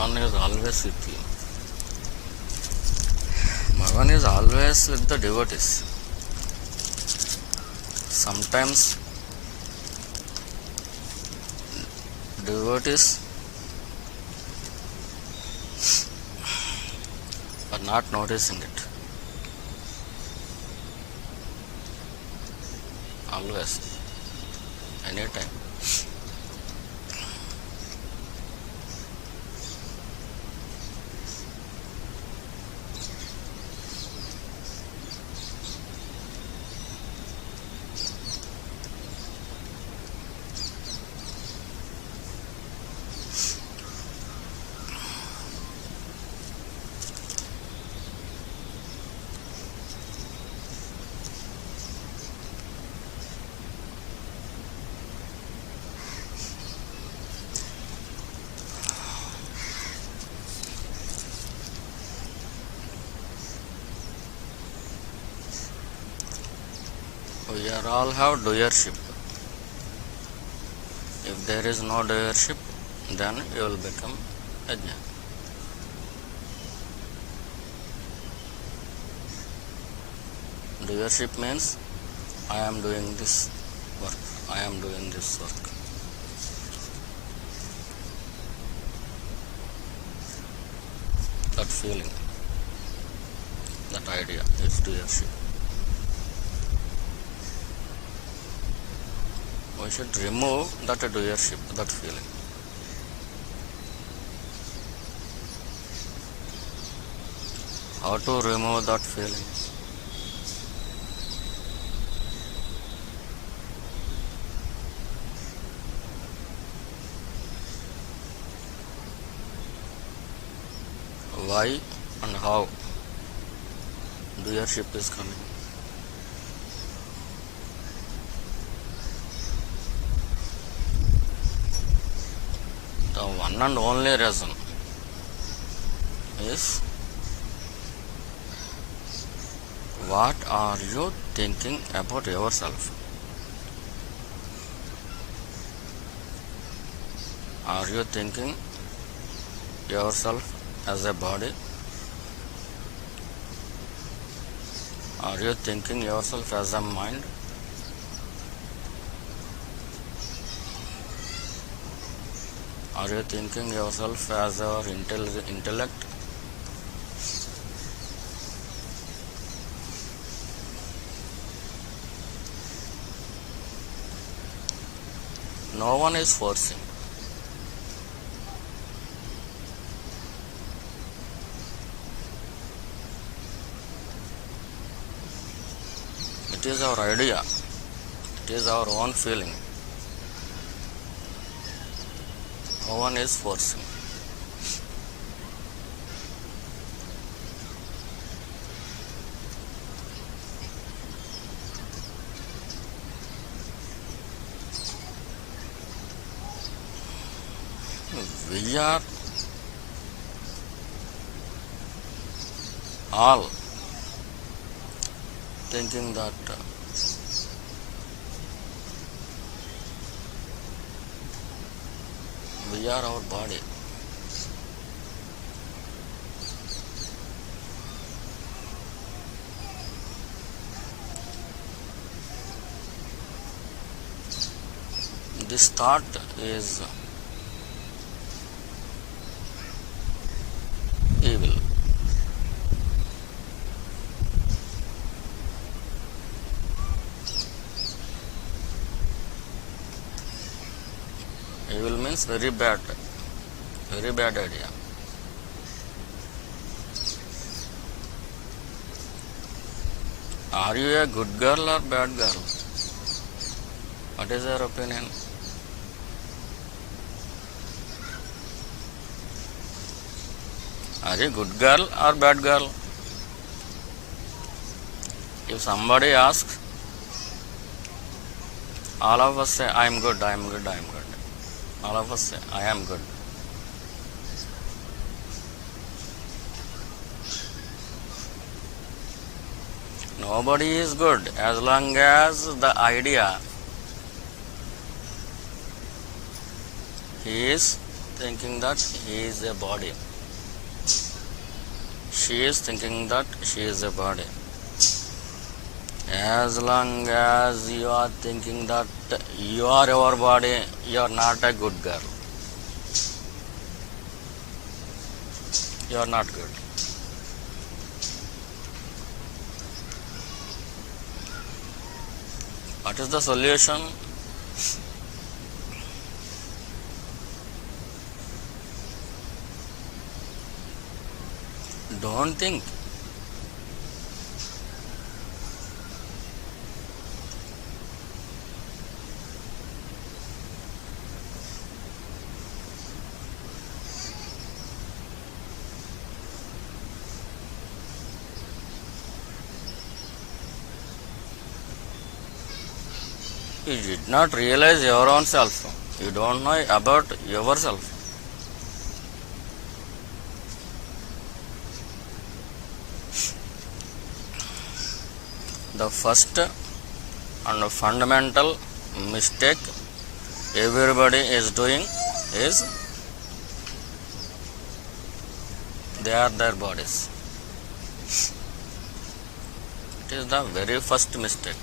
Bhagavan is always with you. Bhagavan is always with the devotees. Sometimes devotees are not noticing it. Always, anytime. We are all have doership. If there is no doership, then you will become a jnana. Doership means I am doing this work, I am doing this work. That feeling, that idea is doership. We should remove that doership, that feeling. How to remove that feeling? Why and how doership is coming? The one and only reason is, what are you thinking about yourself? Are you thinking yourself as a body? Are you thinking yourself as a mind? Are you thinking yourself as our intellect? No one is forcing. It is our idea. It is our own feeling. No one is forcing. We are all thinking that we are our body. This thought is evil. Evil means very bad idea. Are you a good girl or bad girl? What is your opinion? Are you a good girl or bad girl? If somebody asks, all of us say, I am good, I am good, I am good. All of us say, I am good. Nobody is good as long as the idea he is thinking that he is a body. She is thinking that she is a body. As long as you are thinking that you are your body, you are not a good girl. You are not good. What is the solution? Don't think. You did not realize your own self. You don't know about yourself. The first and fundamental mistake everybody is doing is they are their bodies. It is the very first mistake.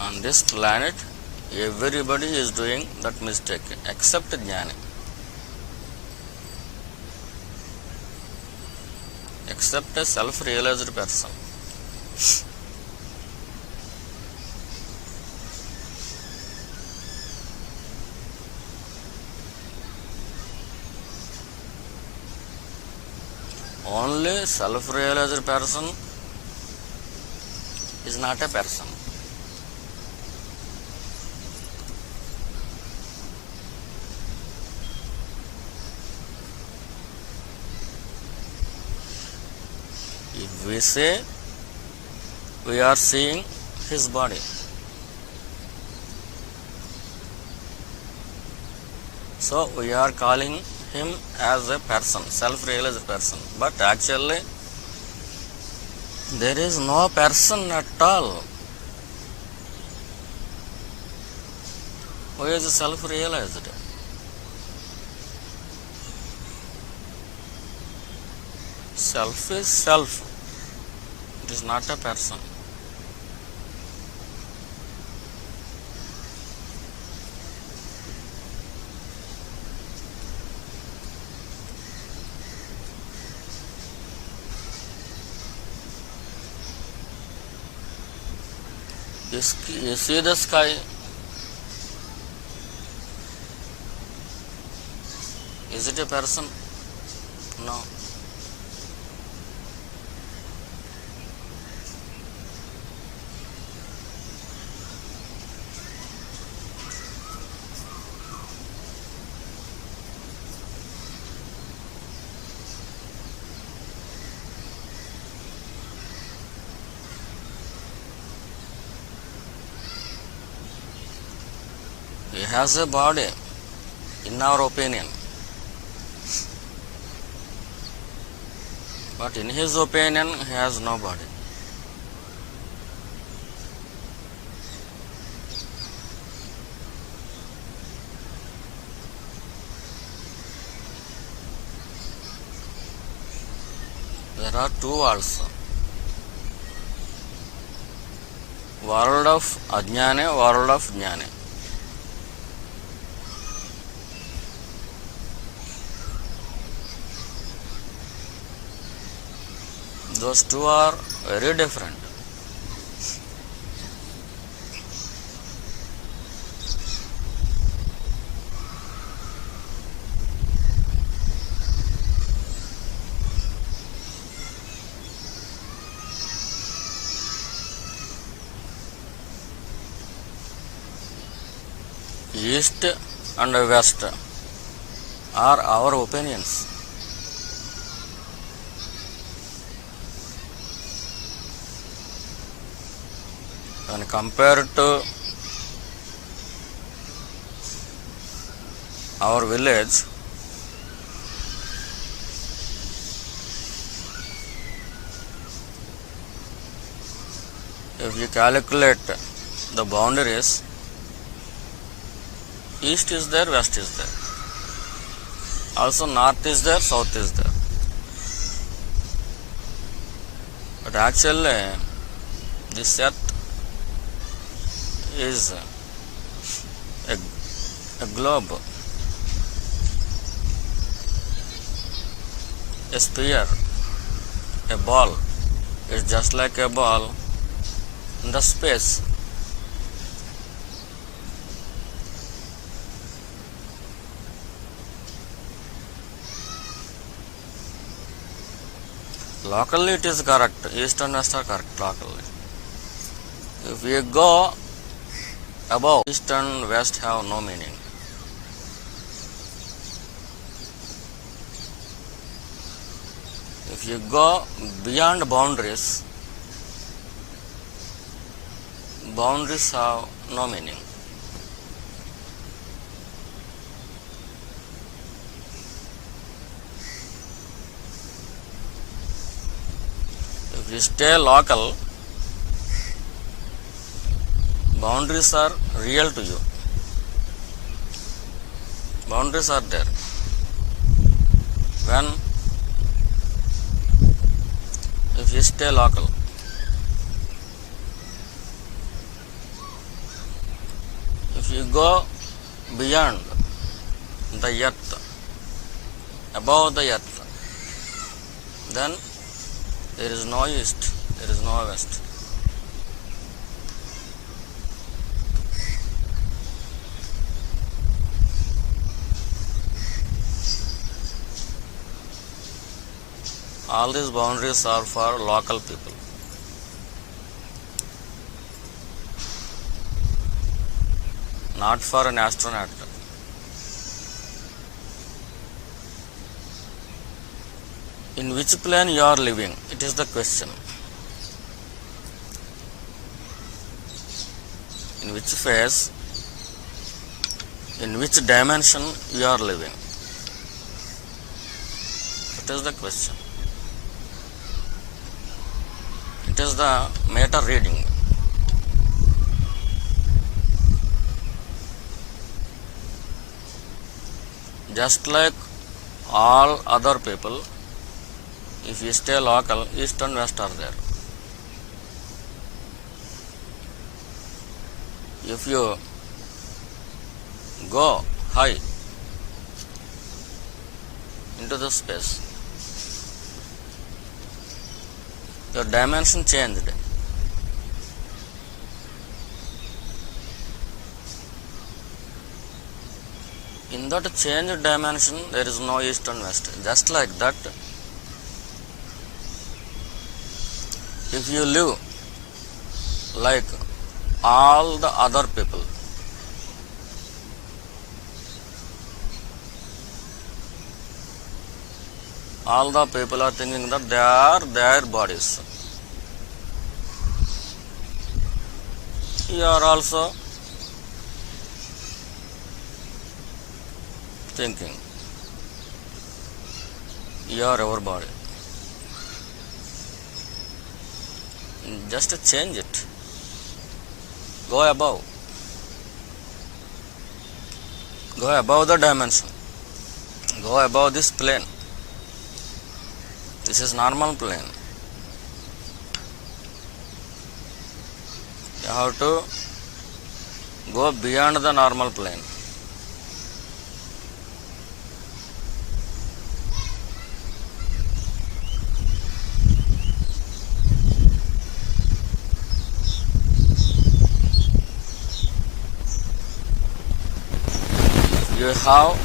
On this planet, everybody is doing that mistake except Jnani. Except a self-realized person. Only self-realized person is not a person. If we say we are seeing his body, so we are calling him as a person, self-realized person. But actually, there is no person at all who is self-realized. Self is self. It is not a person. You see the sky. Is it a person? No. He has a body, in our opinion. But in his opinion, he has no body. There are two worlds. World of Ajnane, world of Jnane. Those two are very different. East and West are our opinions. When compared to our village, If you calculate the boundaries, east is there, west is there. Also north is there, south is there. But actually this earth is a globe, a sphere, a ball. It's just like a ball in the space. Locally it is correct, east and west are correct locally. If we go above, east and west have no meaning. If you go beyond boundaries, boundaries have no meaning. If you stay local, boundaries are real to you. Boundaries are there. If you stay local, if you go beyond the earth, above the earth, then there is no east, there is no west. All these boundaries are for local people. Not for an astronaut. In which plane you are living? It is the question. In which phase, in which dimension you are living? It is the question. It is the matter reading. Just like all other people, if you stay local, east and west are there. If you go high into the space, your dimension changed. In that changed dimension, there is no east and west. Just like that, if you live like all the other people, all the people are thinking that they are their bodies. You are also thinking you are our body. Just change it. Go above. Go above the dimension. Go above this plane. This is normal plane. You have to go beyond the normal plane. You have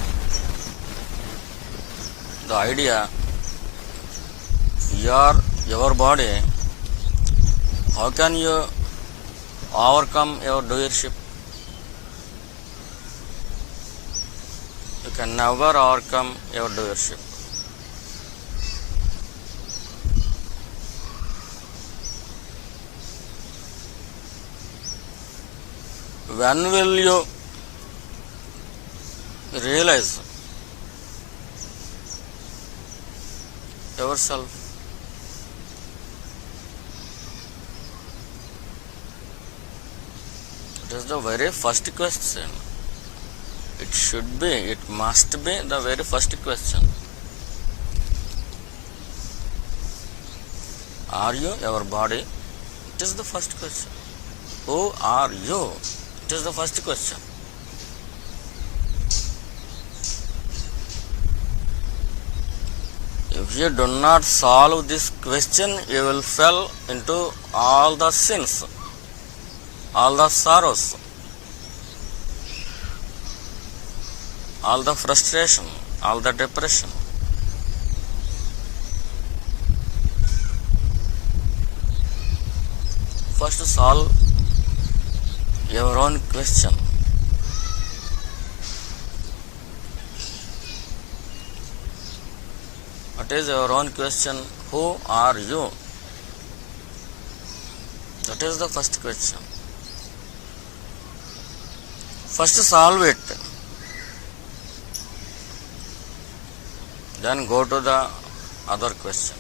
the idea your body, how can you overcome your doership? You can never overcome your doership. When will you realize yourself? It is the very first question. It should be, it must be the very first question. Are you your body? It is the first question. Who are you? It is the first question. If you do not solve this question, you will fall into all the sins, all the sorrows, all the frustration, all the depression. First solve your own question. What is your own question? Who are you? That is the first question. First solve it. Then go to the other question.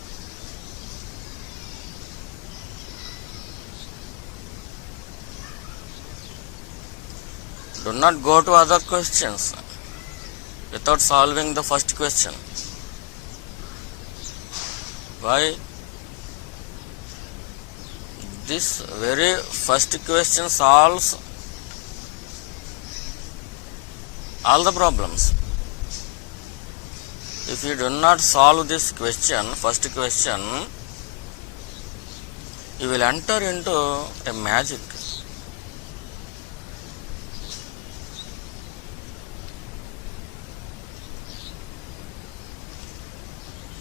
Do not go to other questions without solving the first question. Why? This very first question solves all the problems. If you do not solve this question, first question, you will enter into a magic.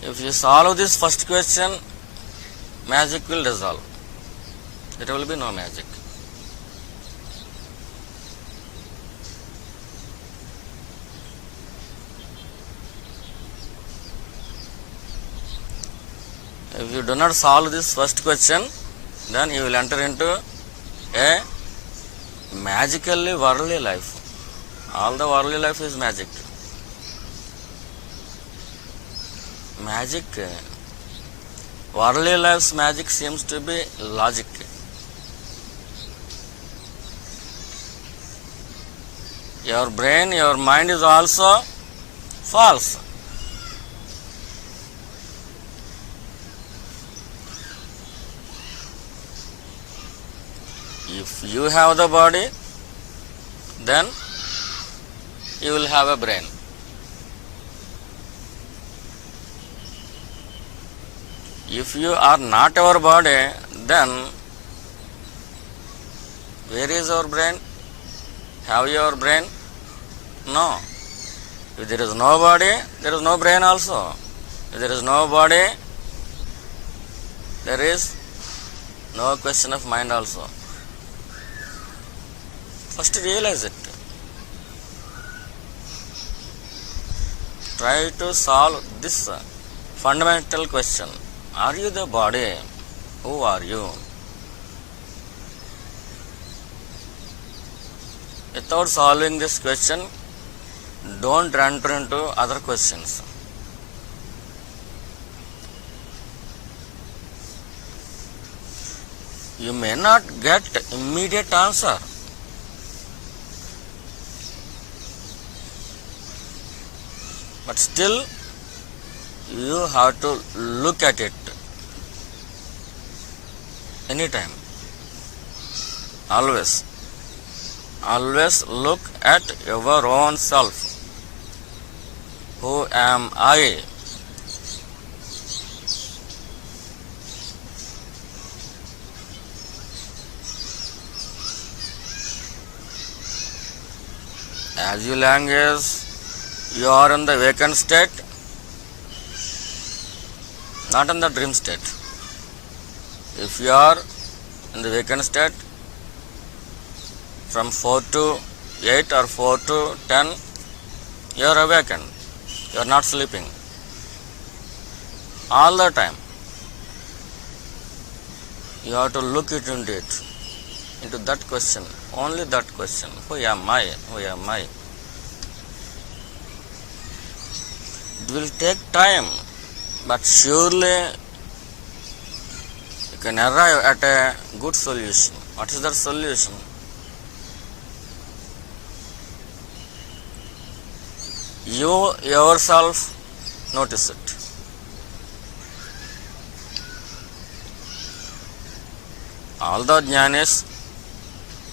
If you solve this first question, magic will dissolve. There will be no magic. If you do not solve this first question, then you will enter into a magically worldly life. All the worldly life is magic. Magic, worldly life's magic seems to be logic. Your brain, your mind is also false. If you have the body, then you will have a brain. If you are not your body, then where is your brain? Have your brain? No. If there is no body, there is no brain also. If there is no body, there is no question of mind also. First realize it. Try to solve this fundamental question. Are you the body? Who are you? Without solving this question, don't enter into other questions. You may not get immediate answer. But still, you have to look at it anytime. Always. Always look at your own self. Who am I? As long as you are in the vacant state, not in the dream state. If you are in the vacant state, from 4 to 8 or 4 to 10, you are awakened. You are not sleeping. All the time. You have to look into it, into that question, only that question. Who am I? Who am I? It will take time, but surely you can arrive at a good solution. What is that solution? You yourself notice it. All the Jnanis,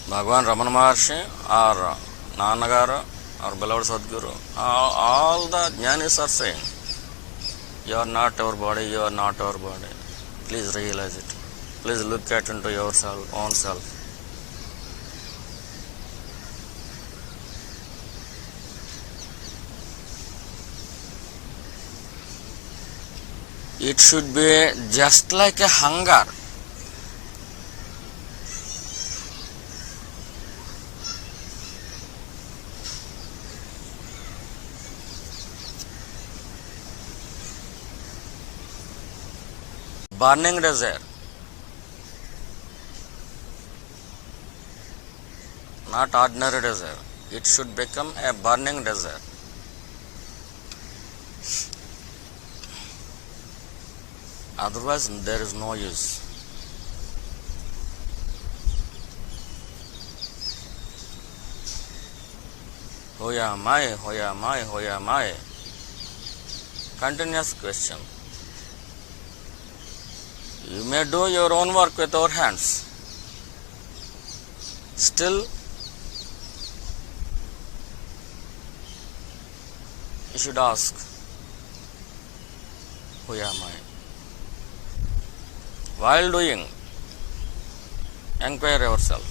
Bhagavan Ramana Maharshi, or Nanagaru, or beloved Sadguru, all the Jnanis are saying, you are not our body, you are not our body. Please realize it. Please look at into yourself, own self. It should be just like a hunger. Burning desire. Not ordinary desire. It should become a burning desire. Otherwise, there is no use. Who am I? Who am I? Who am I? Continuous question. You may do your own work with your hands. Still, you should ask, who am I? While doing, inquire yourself.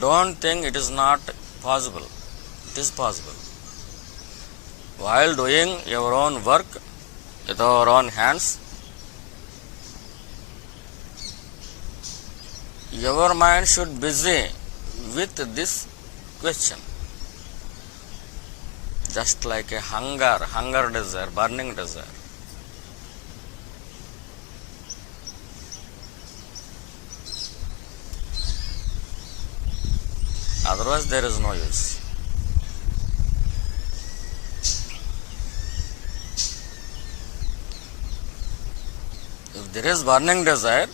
Don't think it is not possible. It is possible. While doing your own work with our own hands, your mind should be busy with this question. Just like a hunger desire, burning desire. Otherwise, there is no use. If there is burning desire,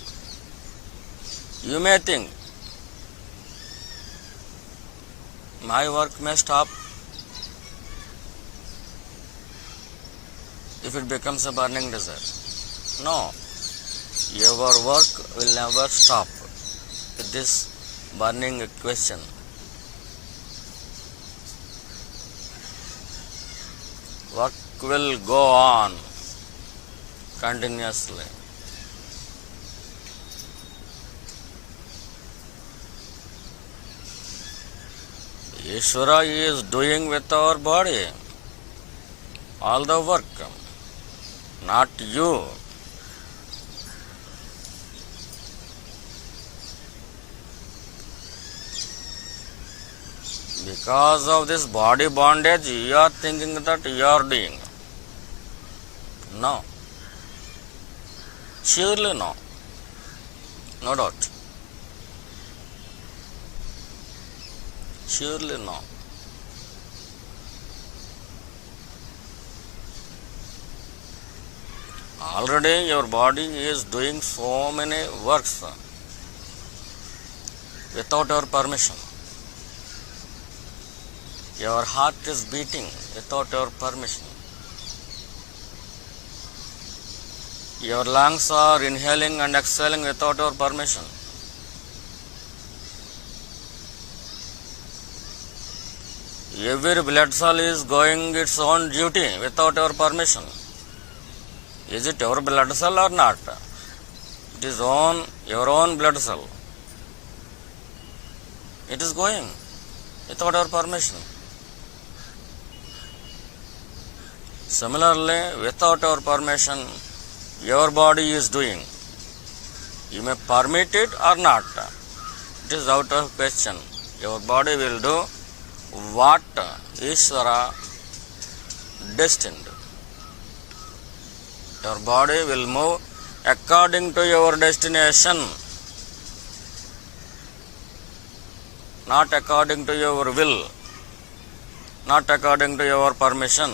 you may think, my work may stop if it becomes a burning desire. No, your work will never stop with this burning question. Work will go on continuously. Ishvara is doing with our body all the work, not you. Because of this body bondage, you are thinking that you are doing. No. Surely no. No doubt. Surely no. Already your body is doing so many works without your permission. Your heart is beating without your permission. Your lungs are inhaling and exhaling without your permission. Every blood cell is going its own duty without your permission. Is it your blood cell or not? It is your own blood cell. It is going without your permission. Similarly, without our permission, your body is doing. You may permit it or not. It is out of question. Your body will do what Ishvara destined. Your body will move according to your destination, not according to your will, not according to your permission.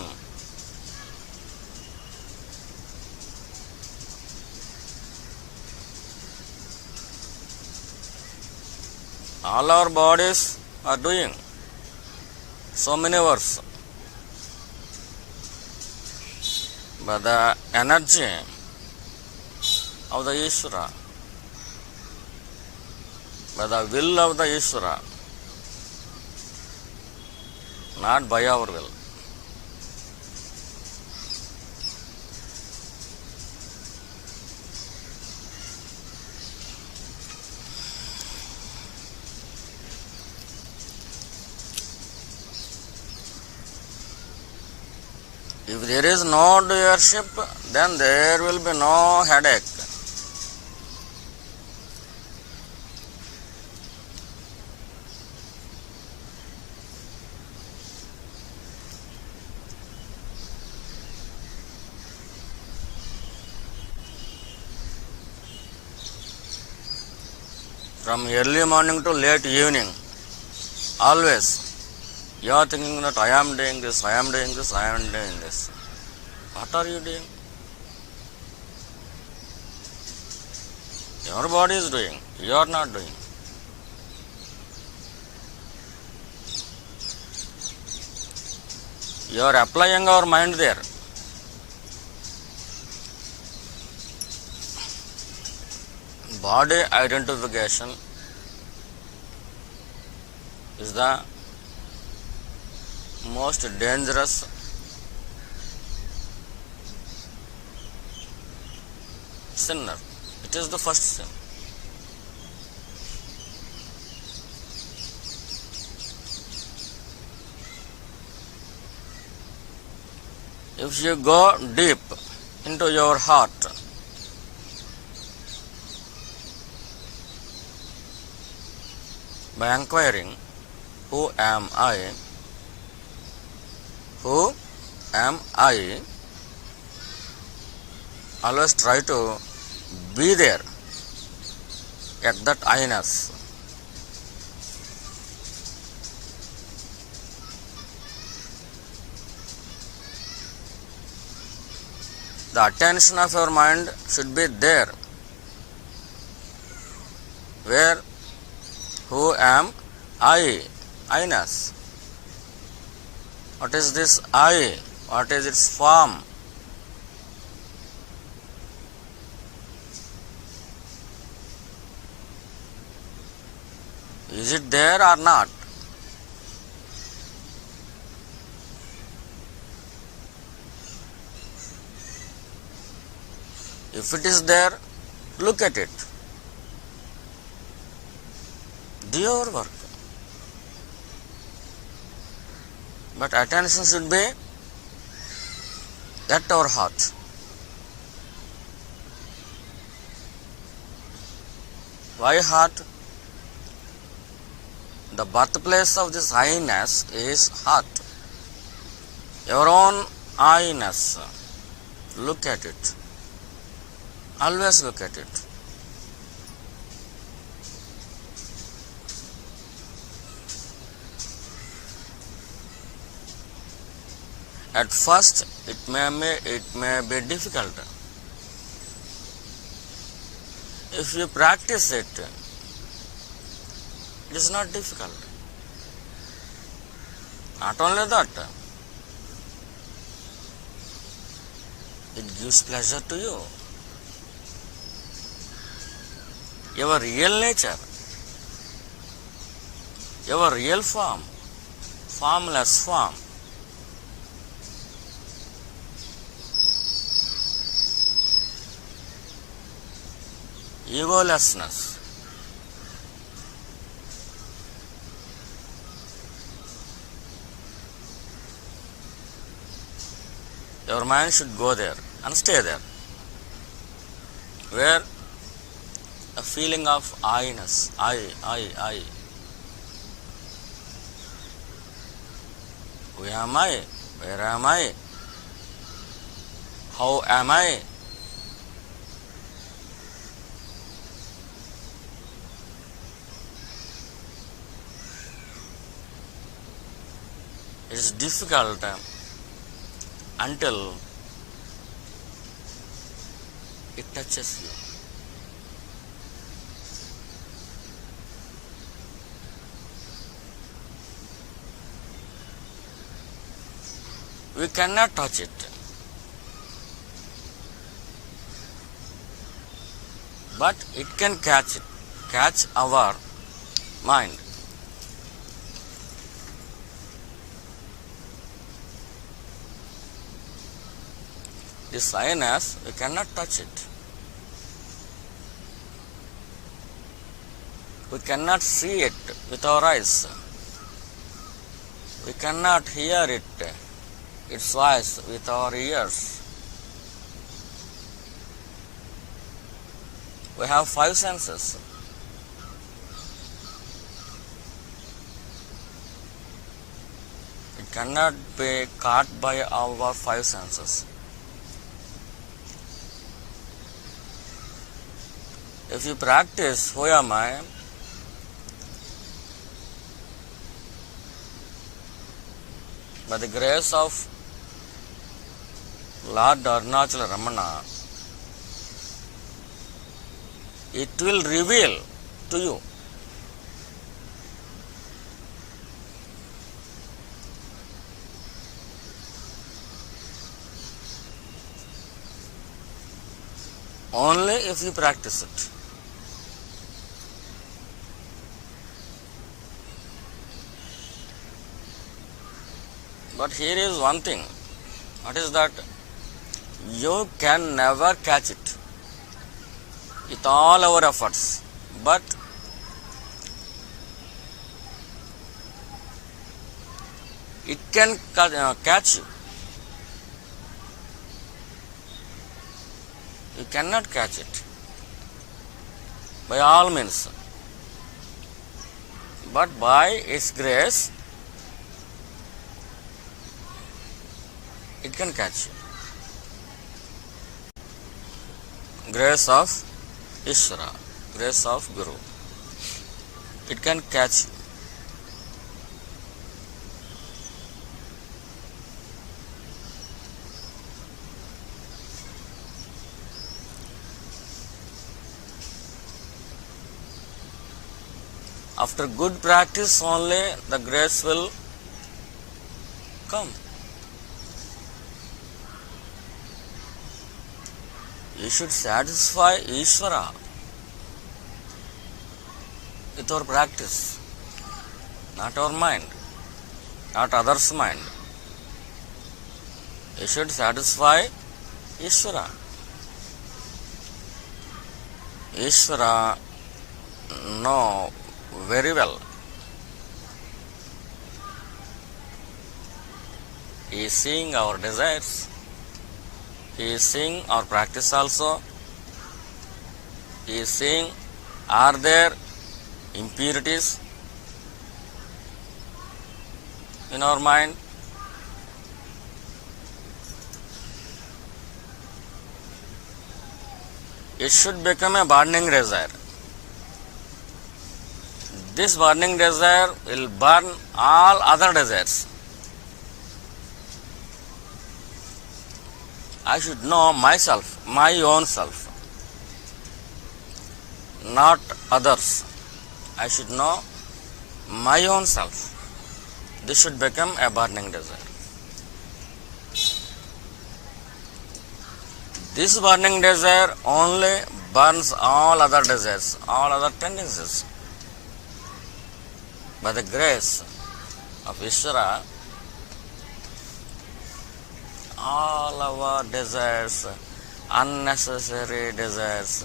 All our bodies are doing so many works, but the energy of the Ishvara, by the will of the Ishvara, not by our will. If there is no doership, then there will be no headache. From early morning to late evening, always you are thinking that I am doing this, I am doing this, I am doing this. What are you doing? Your body is doing, you are not doing. You are applying our mind there. Body identification is the most dangerous sinner. It is the first sin. If you go deep into your heart, by inquiring, who am I? Who am I? Always try to be there at that I-ness. The attention of your mind should be there. Where? Who am I? I-ness. What is this I? What is its form? Is it there or not? If it is there, look at it. Do your work. But attention should be at our heart. Why heart? The birthplace of this I-ness is heart. Your own I-ness. Look at it. Always look at it. At first, it may be difficult. If you practice it, it is not difficult. Not only that, it gives pleasure to you. Your real nature, your real form, formless form, egolessness. Your mind should go there and stay there, where a feeling of I-ness, I. Who am I? Where am I? How am I? It is difficult until it touches you. we cannot touch it. But it can catch our mind. The sinus, we cannot touch it. We cannot see it with our eyes. We cannot hear it, its voice with our ears. We have 5 senses. It cannot be caught by our 5 senses. If you practice, who am I? By the grace of Lord Arunachalam, it will reveal to you. Only if you practice it. But here is one thing. What is that? You can never catch it with all our efforts. But it can catch you. You cannot catch it by all means. But by its grace, it can catch you. Grace of Ishvara, grace of Guru. It can catch you. After good practice only the grace will come. You should satisfy Ishvara with our practice, not our mind, not others' mind. You should satisfy Ishvara. Ishvara know very well. He is seeing our desires. He is seeing our practice also. He is seeing, are there impurities in our mind? It should become a burning desire. This burning desire will burn all other desires. I should know myself, my own self, not others. I should know my own self. This should become a burning desire. This burning desire only burns all other desires, all other tendencies. By the grace of Ishvara, all our desires, unnecessary desires,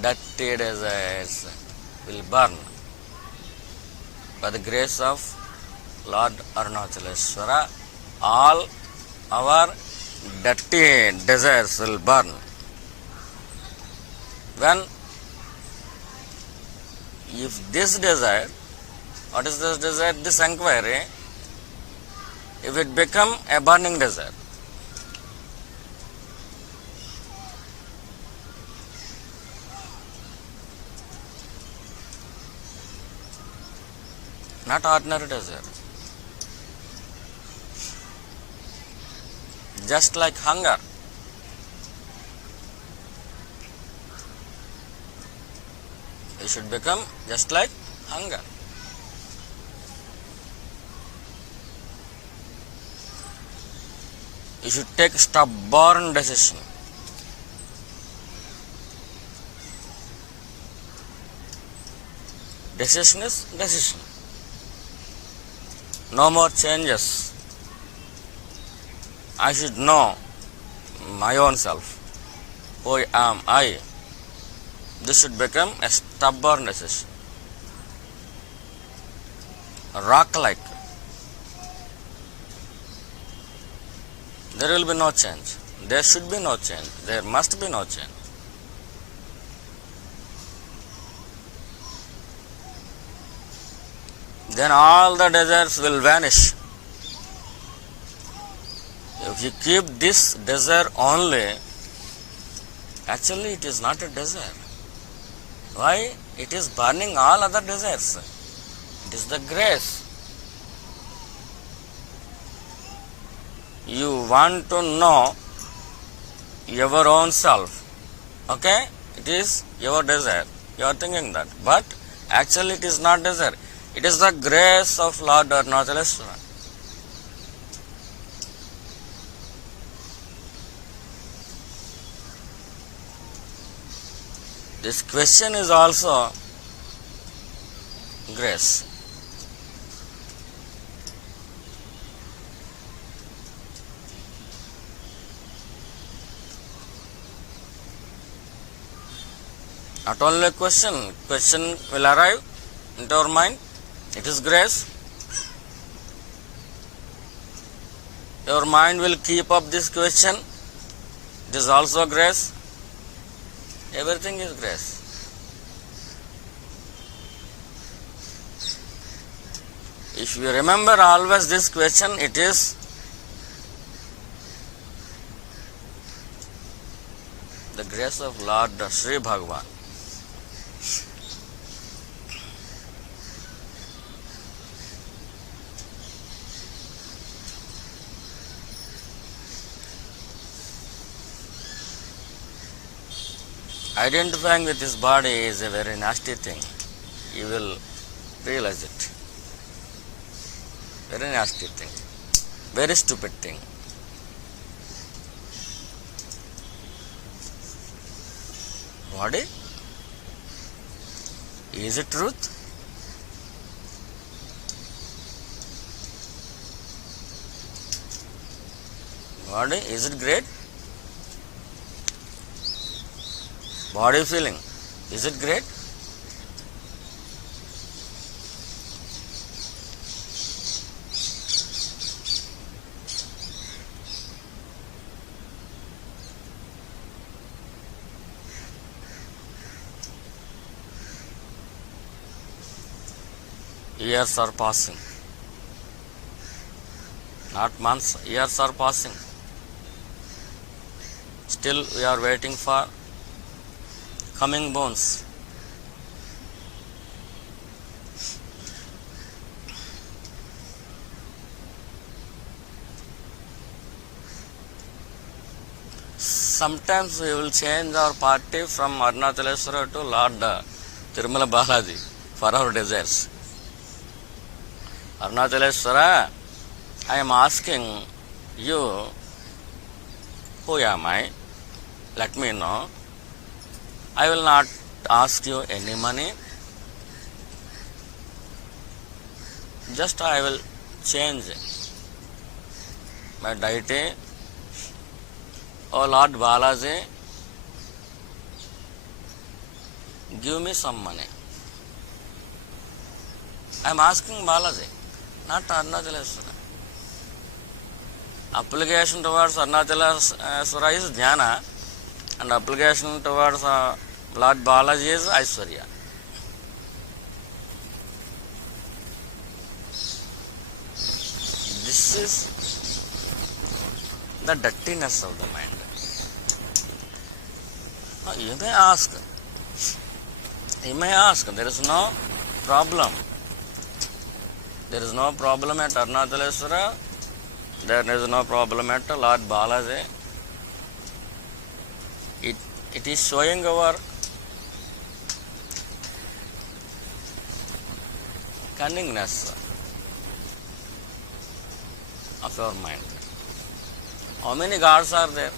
dirty desires will burn. By the grace of Lord Arunachalam, all our dirty desires will burn. When, if this desire, what is this desire? This inquiry, if it become a burning desire, not ordinary desire, just like hunger. It should become just like hunger. you should take stubborn decision. Decision is decision. No more changes. I should know my own self. Who am I? This should become a stubborn decision. Rock-like. There will be no change. There should be no change. There must be no change. Then all the desires will vanish. If you keep this desire only, actually it is not a desire. Why? It is burning all other desires. It is the grace. You want to know your own self. Okay? It is your desire. You are thinking that. But actually it is not desire. It is the grace of Lord Arunachalam. This question is also grace. Not only a question will arrive into our mind. It is grace. Your mind will keep up this question. It is also grace. Everything is grace. If you remember always this question, it is the grace of Lord Sri Bhagavan. Identifying with his body is a very nasty thing. You will realize it. Very nasty thing. Very stupid thing. Body? Is it truth? Body, is it great? Body feeling, is it great? Years are passing. Not months, years are passing. Still we are waiting for coming bones. Sometimes we will change our party from Arunachalam to Lord Tirumala Balaji for our desires. Arunachalam, I am asking you, who am I? Let me know. I will not ask you any money. Just I will change my deity. Oh Lord Balaji, give me some money. I am asking Balaji, not Arunachalam. Application towards Arunachalam is Jnana, and application towards Lord Balaji is Aishwarya. This is the dirtiness of the mind. You may ask, there is no problem. There is no problem at Arunachalam. There is no problem at Lord Balaji. It is showing our cunningness of your mind. How many gods are there?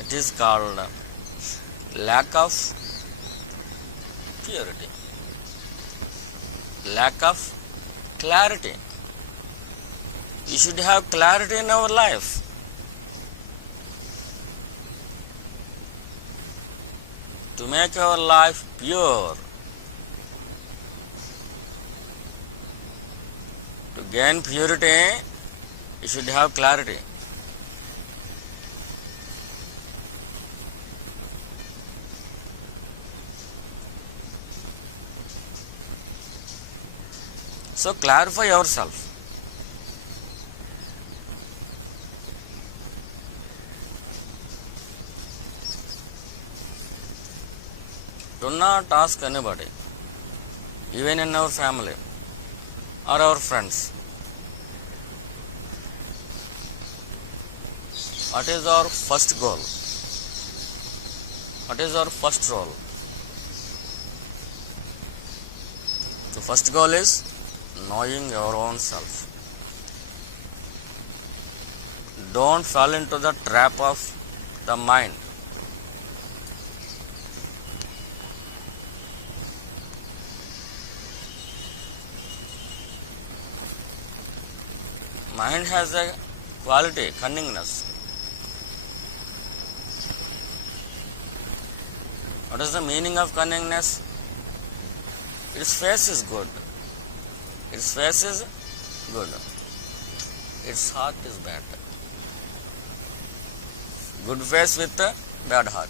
It is called lack of purity, lack of clarity. We should have clarity in our life. To make our life pure, to gain purity, you should have clarity. So clarify yourself. Do not ask anybody, even in our family or our friends, what is our first goal? What is our first role? The first goal is knowing your own self. Don't fall into the trap of the mind. Mind has a quality, cunningness. What is the meaning of cunningness? Its face is good. Its face is good. Its heart is bad. Good face with a bad heart.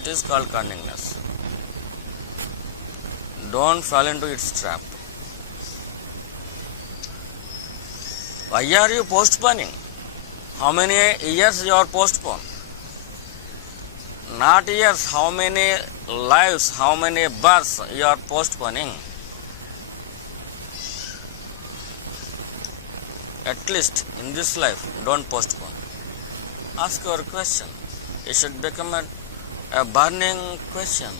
It is called cunningness. Don't fall into its trap. Why are you postponing? How many years you are postponed? Not years, how many lives, how many births you are postponing? At least in this life, don't postpone. Ask your question. It should become a burning question.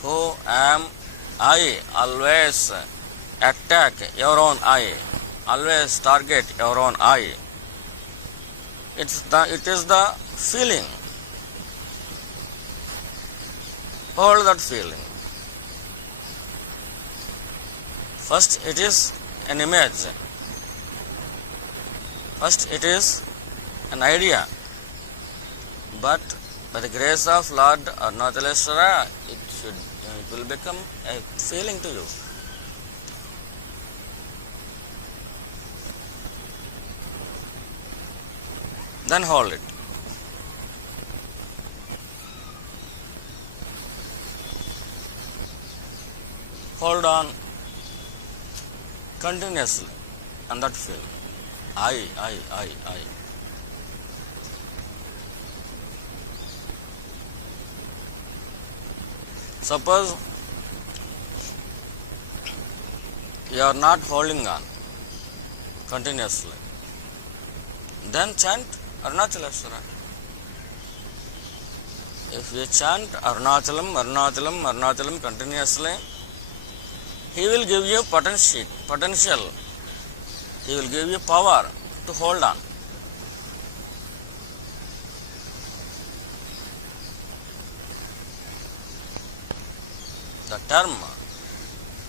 Who am I? Always attack your own I. Always target your own I. It is the feeling. Hold that feeling. First it is an image. First it is an idea. But by the grace of Lord Arunachalam, it will become a feeling to you. Then hold it. Hold on continuously on that feeling. I. Suppose you are not holding on continuously, then chant Arunachalam. If you chant Arunachalam continuously, he will give you potential. He will give you power to hold on.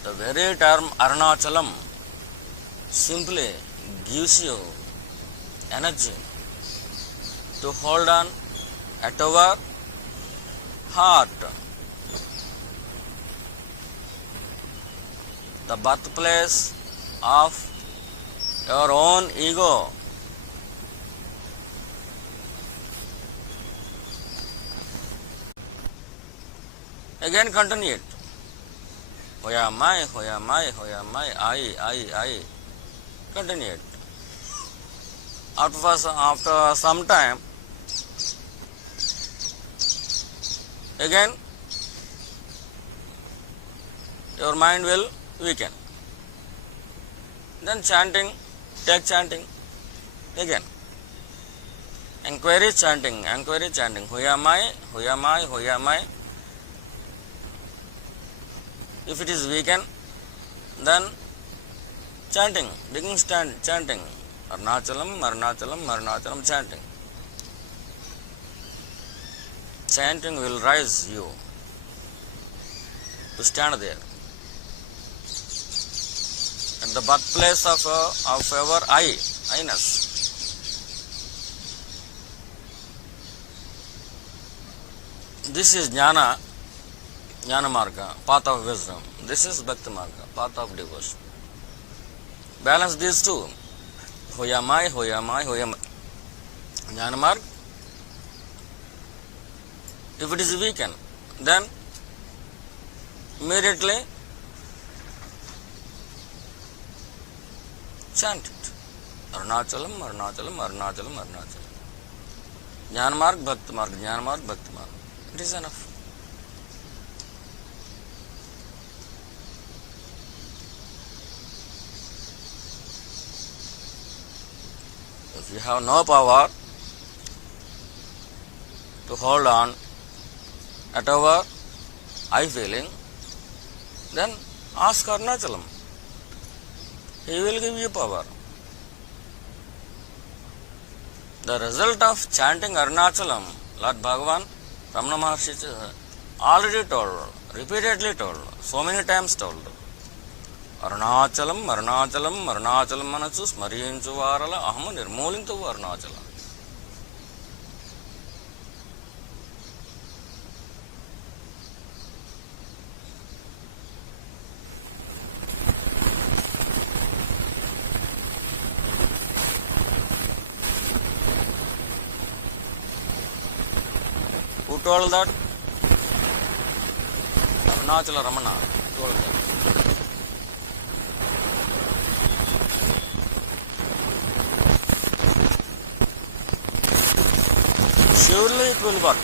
The very term Arunachalam simply gives you energy to hold on at our heart, the birthplace of your own ego. Again continue it. Who am I? I. Continue it. After some time, again your mind will weaken. Then take chanting again. Inquiry chanting. Who am I? If it is weekend, then chanting, begin chanting, Arunachalam, Arunachalam, Arunachalam, chanting. Chanting will rise you to stand there at the birthplace of our I-ness. This is Jnana Marga, path of wisdom. This is Bhakti Marga, path of devotion. Balance these two. Hoyamai. Jnana Marga. If it is weekend, then immediately chant it. Arunachalam, Arunachalam, Arunachalam, Arunachalam. Jnana Marga, Bhakti Marga, Jnana Marga, Bhakti Marga. It is enough. If you have no power to hold on at our I feeling, then ask Arunachalam. He will give you power. The result of chanting Arunachalam, Lord Bhagavan, Ramana Maharshi already told, repeatedly told, so many times told. Arunachalam, Arunachalam, Arunachalam manachu smarinchu varala ahamu nirmulintu Arunachalam. Who told that? Arunachalam Ramana told that. Surely it will work.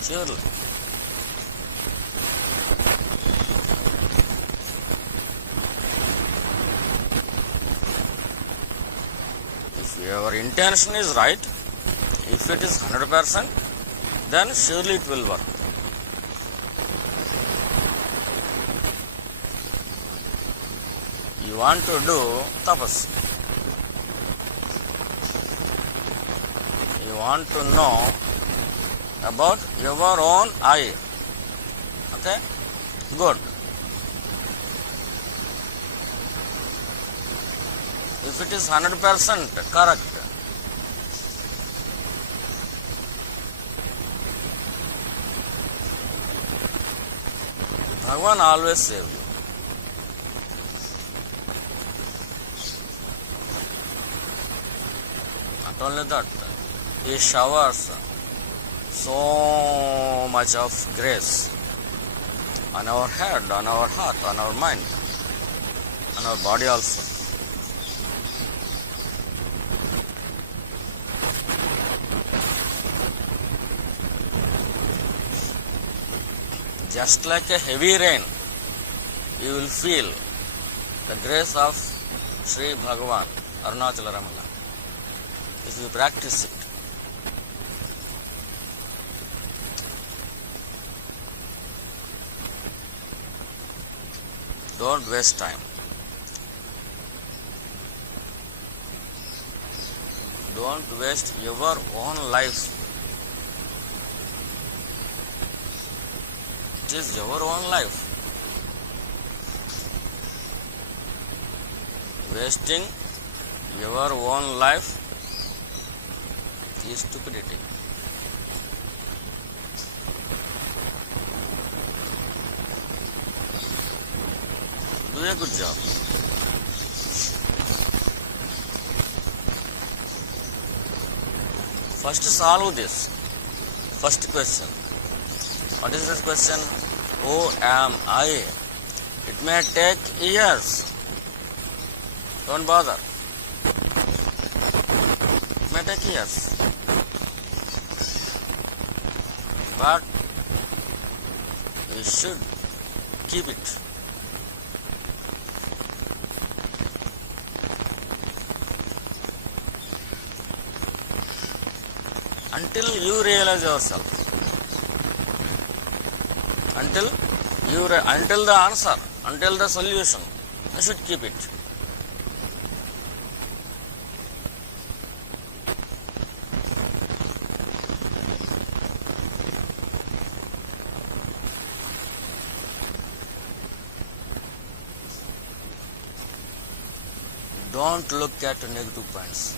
Surely. If your intention is right, if it is 100%, then surely it will work. You want to do tapas. You want to know about your own I. Okay? Good. If it is 100% correct, Bhagavan always save you. Not only that, He showers so much of grace on our head, on our heart, on our mind, on our body also. Just like a heavy rain, you will feel the grace of Sri Bhagavan, Arunachalam Ramana, if you practice it. Don't waste time. Don't waste your own life. It is your own life. Wasting your own life is stupidity. Do a good job. First solve this. First question. What is this question? Who am I? It may take years. Don't bother. It may take years. But you should keep it. Until you realize yourself. Until until the answer, until the solution, you should keep it. Don't look at negative points.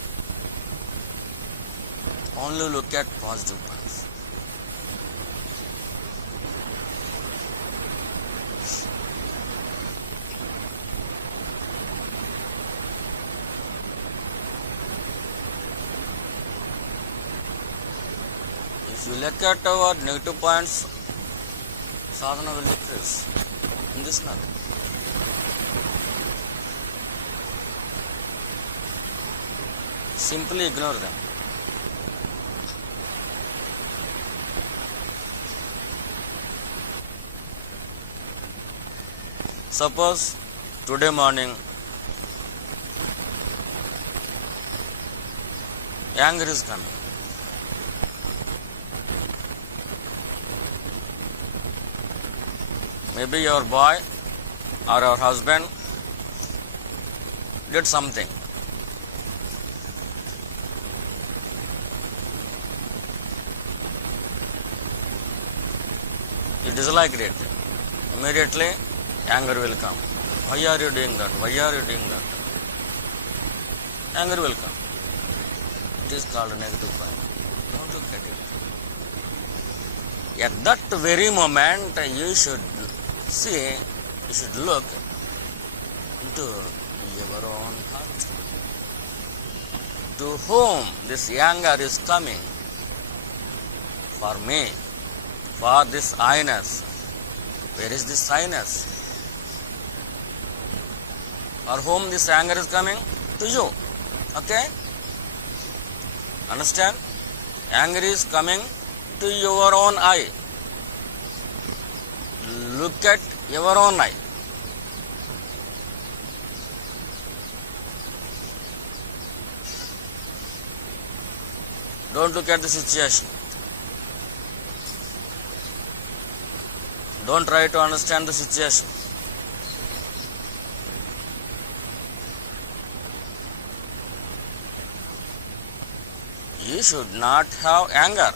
Only look at positive points. If you look at our negative points, sadhana will decrease. In this manner. Simply ignore them. Suppose today morning anger is coming. Maybe your boy or your husband did something. You disliked it. Immediately anger will come. Why are you doing that? Why are you doing that? Anger will come. It is called a negative point. Don't look at it. At that very moment, you should see, you should look into your own heart. To whom this anger is coming? For me. For this I-ness. Where is this I-ness? For whom this anger is coming? To you. Okay? Understand? Anger is coming to your own eye. Look at your own eye. Don't look at the situation. Don't try to understand the situation. You should not have anger.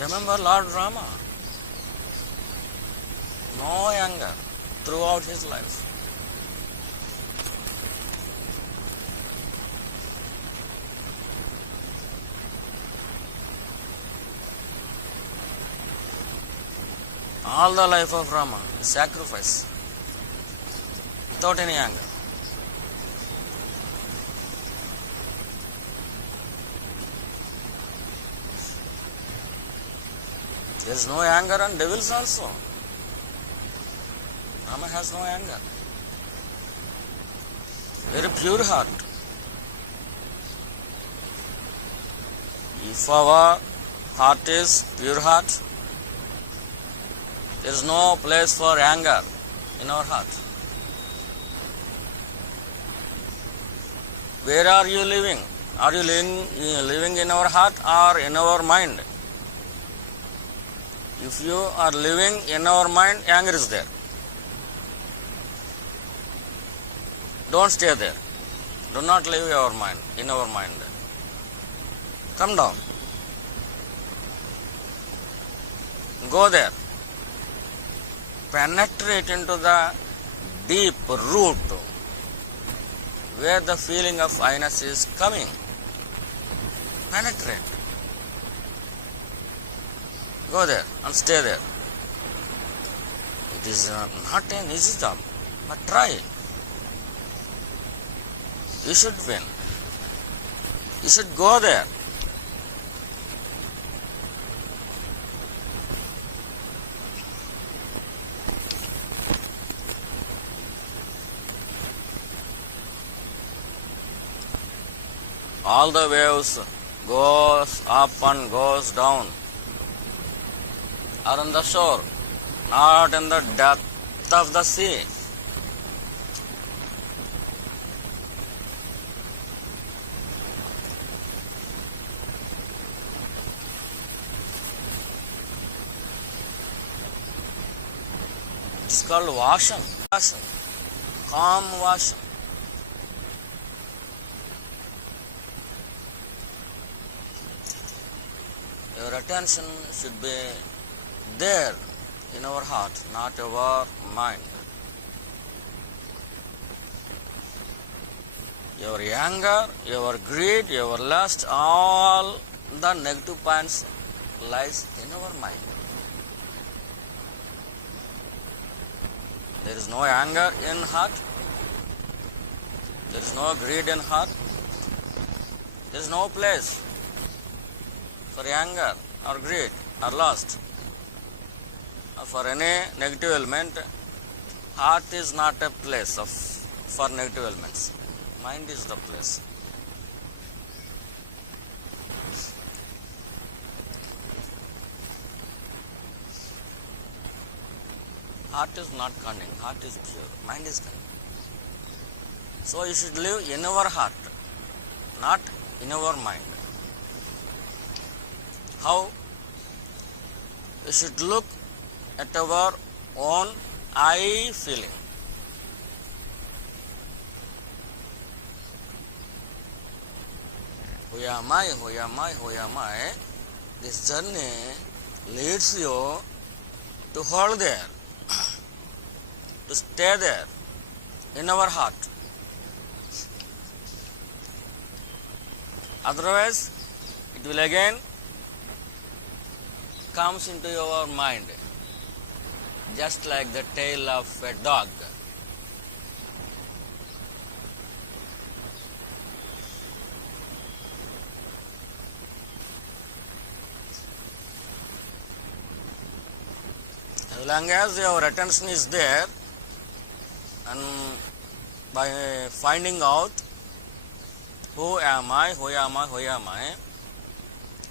Remember Lord Rama? No anger throughout his life. All the life of Rama is sacrifice without any anger. There is no anger on devils also. Rama has no anger. Very pure heart. If our heart is pure heart, there is no place for anger in our heart. Where are you living? Are you living in our heart or in our mind? If you are living in our mind, anger is there. Don't stay there. Do not live your mind in our mind. Come down. Go there. Penetrate into the deep root where the feeling of I-ness is coming. Penetrate. Go there and stay there. It is not an easy job, but try. You should win. You should go there. All the waves goes up and goes down are on the shore, not in the depth of the sea. called Vasham. Vasham. Calm Vasham. Your attention should be there in our heart, not our mind. Your anger, your greed, your lust, all the negative points lies in our mind. There is no anger in heart. There is no greed in heart. There is no place for anger or greed or lust or for any negative element. Heart is not a place for negative elements. Mind is the place. Heart is not cunning. Heart is pure. Mind is cunning. So you should live in our heart, not in our mind. How? We should look at our own I feeling. Who am I? Who am I? Who am I? This journey leads you to hold there, to stay there in our heart. Otherwise, it will again comes into your mind, just like the tail of a dog. As long as your attention is there, and by finding out who am I, who am I, who am I,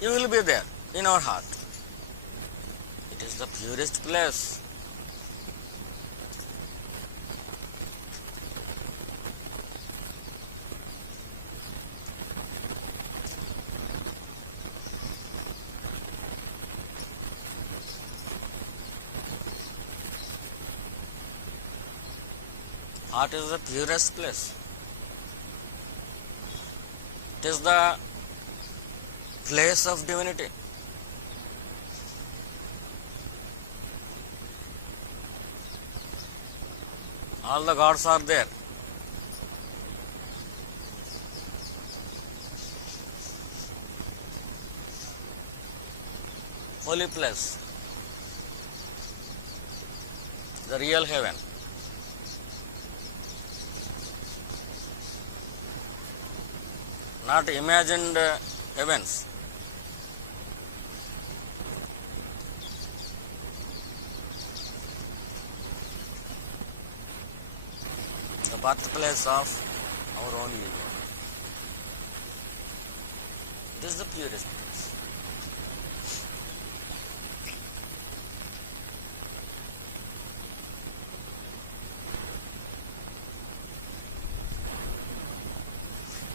you will be there in our heart. It is the purest place. Heart is the purest place. It is the place of divinity. All the gods are there. Holy place. The real heaven. Not imagined heavens. The birthplace of our own ego. This is the purest place.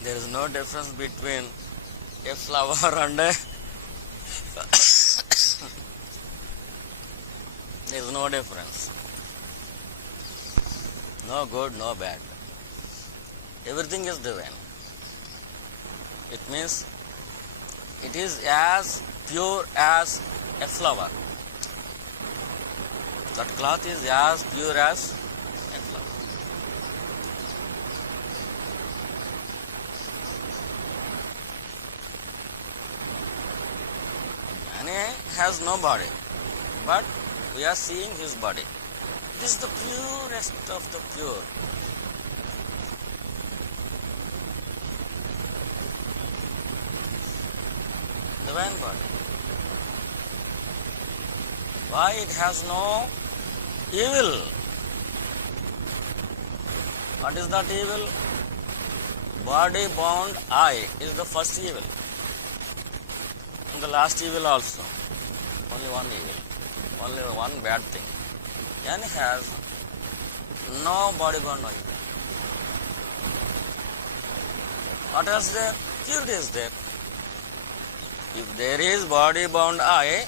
There is no difference between a flower and a there is no difference. No good, no bad. Everything is divine. It means it is as pure as a flower. That cloth is as pure as a flower. Man has no body, but we are seeing his body. This is the purest of the pure. Divine body. Why it has no evil? What is that evil? Body bound I is the first evil. And the last evil also. Only one evil. Only one bad thing. And has no body bound I. What else there? Purity is there. If there is body bound I,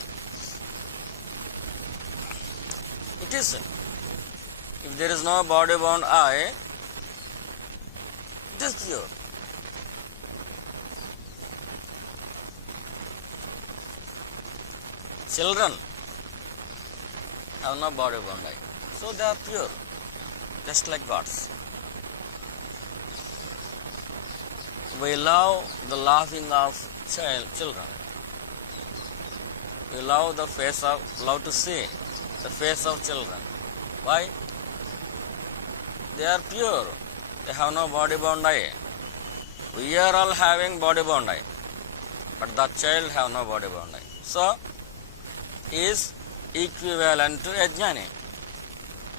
it is sin. If there is no body bound I, it is pure. Children have no body bound I, so they are pure, just like gods. We love the laughing of children. We love to see the face of children. Why? They are pure. They have no body bound I. We are all having body bound I, but the child have no body bound I. So, he is equivalent to a jnani,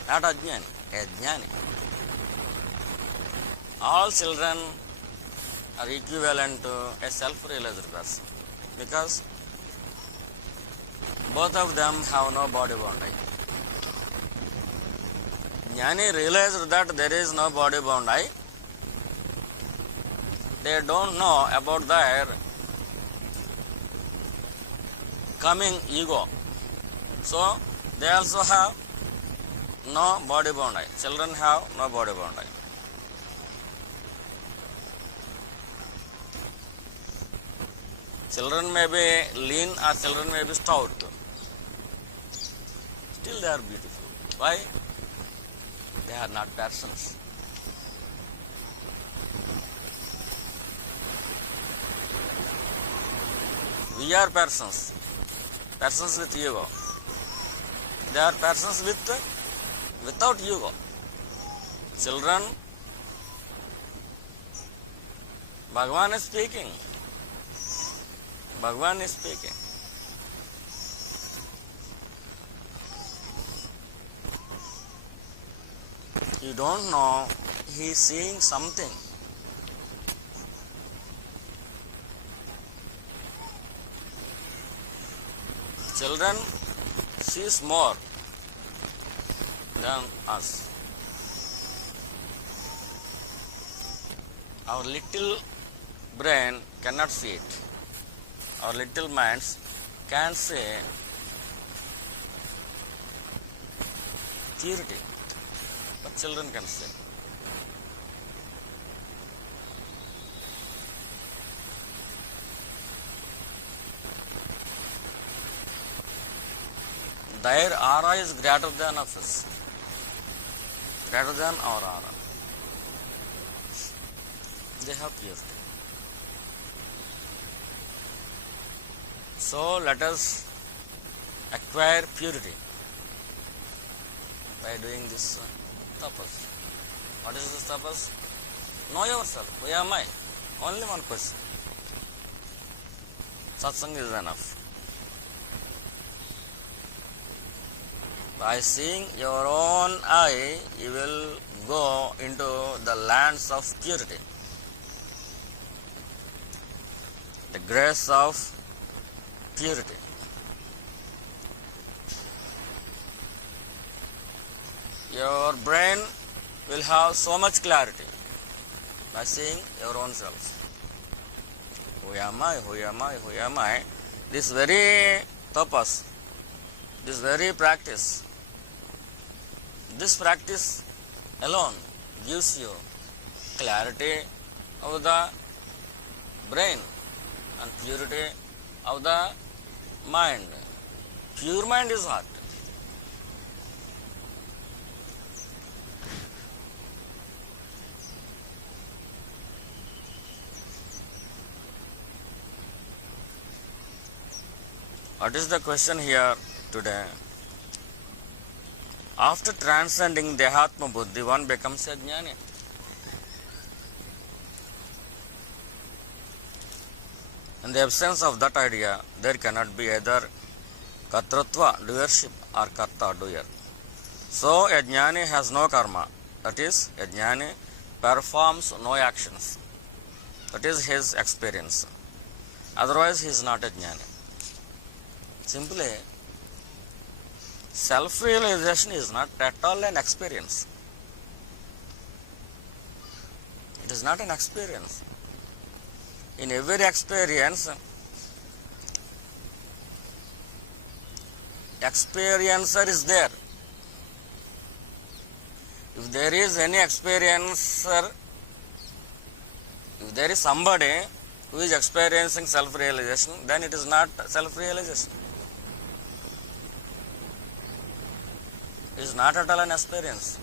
not ajnani, a jnani. All children are equivalent to a self-realized person because both of them have no body bound I. Jnani realized that there is no body bound I. They don't know about their coming ego. So, they also have no body bound I. Children have no body bound I. Children may be lean or children may be stout. Still they are beautiful. Why? They are not persons. We are persons. Persons with ego. They are persons without ego. Children, Bhagavan is speaking. Bhagavan is speaking. You don't know, he is seeing something. Children sees more than us. Our little brain cannot see it. Our little minds can see purity, but children can see. Their aura is greater than of us, greater than our aura. They have purity. So let us acquire purity by doing this tapas. What is this tapas? Know yourself. Who am I? Only one question. Satsang is enough. By seeing your own eye, you will go into the lands of purity. The grace of purity. Your brain will have so much clarity by seeing your own self. Who am I? Who am I? Who am I? This very tapas, this very practice, this practice alone gives you clarity of the brain and purity of the mind. Pure mind is heart. What is the question here today? After transcending Dehatma Buddhi, one becomes a jnani. In the absence of that idea, there cannot be either kartratva, doership, or karta, doer. So a jnani has no karma. That is, a jnani performs no actions. That is his experience. Otherwise, he is not a jnani. Simply, self-realization is not at all an experience. It is not an experience. In every experience, experiencer is there. If there is any experiencer, if there is somebody who is experiencing self-realization, then it is not self-realization. It is not at all an experience.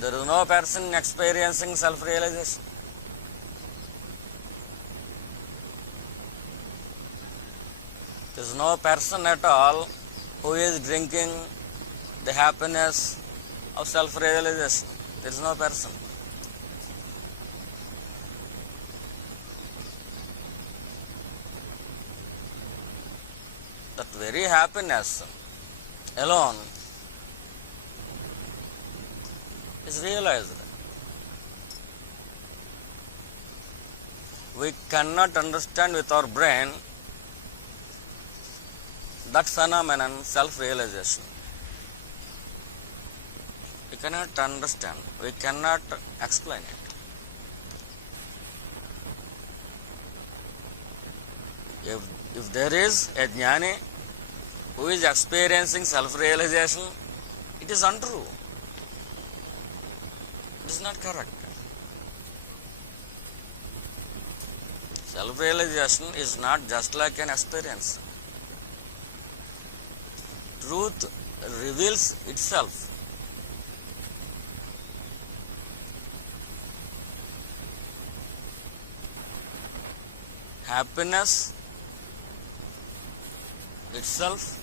There is no person experiencing self-realization. There is no person at all who is drinking the happiness of self-realization. There is no person. That very happiness alone is realized. We cannot understand with our brain that phenomenon, self-realization. We cannot understand, we cannot explain it. If there is a jnani who is experiencing self-realization, it is untrue. It is not correct. Self-realization is not just like an experience. Truth reveals itself. Happiness itself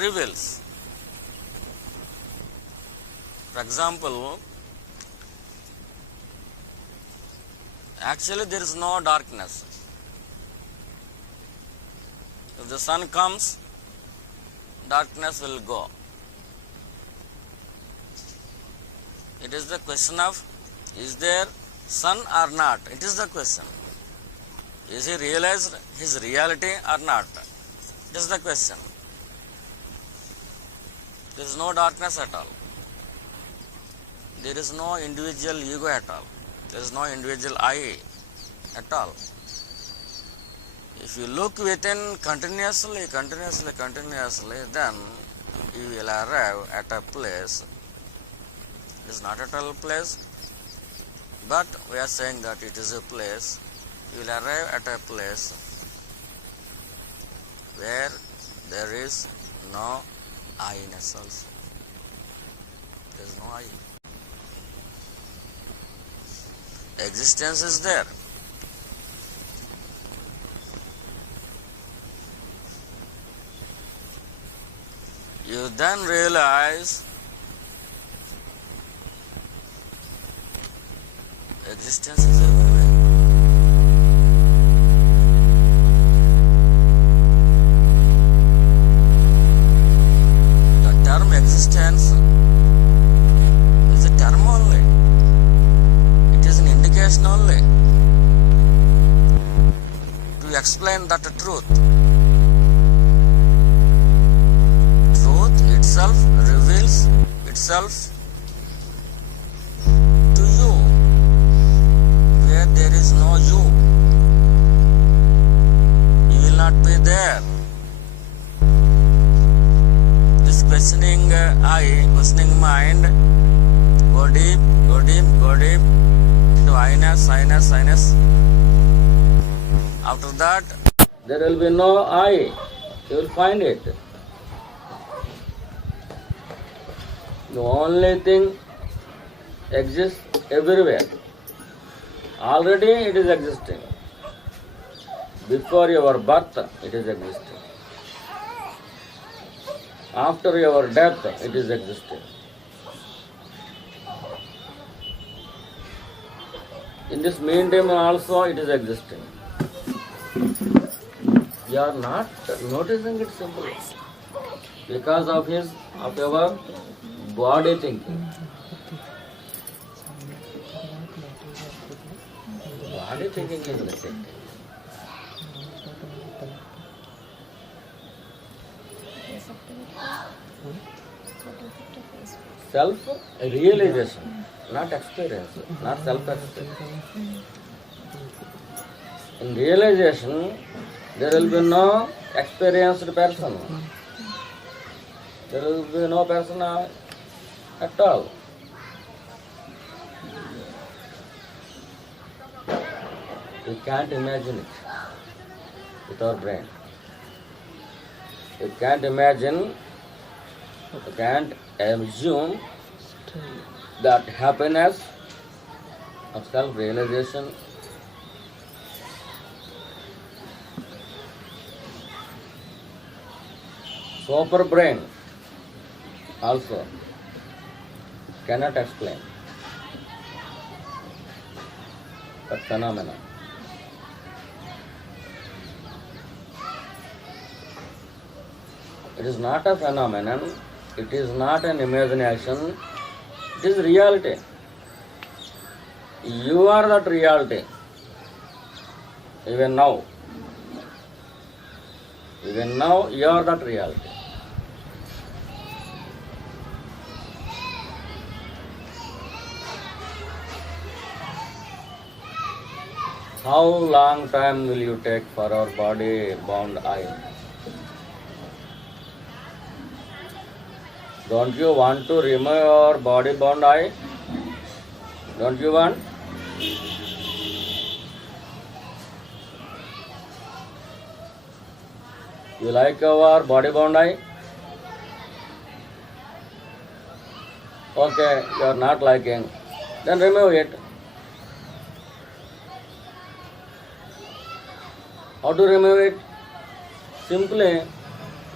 reveals. For example, actually there is no darkness. If the sun comes, darkness will go. It is the question of, is there sun or not? It is the question. Is he realized his reality or not? It is the question. There is no darkness at all. There is no individual ego at all. There is no individual I at all. If you look within continuously, then you will arrive at a place. It is not at all a place, but we are saying that it is a place. You will arrive at a place where there is no I-ness also. There is no I. Existence is there. You then realize existence is everywhere. The term existence is a term only. It is an indication only to explain that truth. Itself reveals itself to you where there is no you. You will not be there. This questioning questioning mind, go deep into I-ness. After that, there will be no I. You will find it. The only thing exists everywhere. Already it is existing. Before your birth, it is existing. After your death, it is existing. In this meantime also, it is existing. You are not noticing it simply because of our body thinking. Body thinking is missing. Self-realization, not experience, not self-experience. In realization, there will be no experienced person. There will be no person at all. We can't imagine it with our brain. We can't imagine, we can't assume that happiness of self-realization super brain also cannot explain that phenomenon. It is not a phenomenon, it is not an imagination, it is reality. You are that reality. Even now. Even now, you are that reality. How long time will you take for our body bound eye? Don't you want to remove your body bound eye? Don't you want? You like our body bound eye? Okay, you are not liking. Then remove it. How to remove it? Simply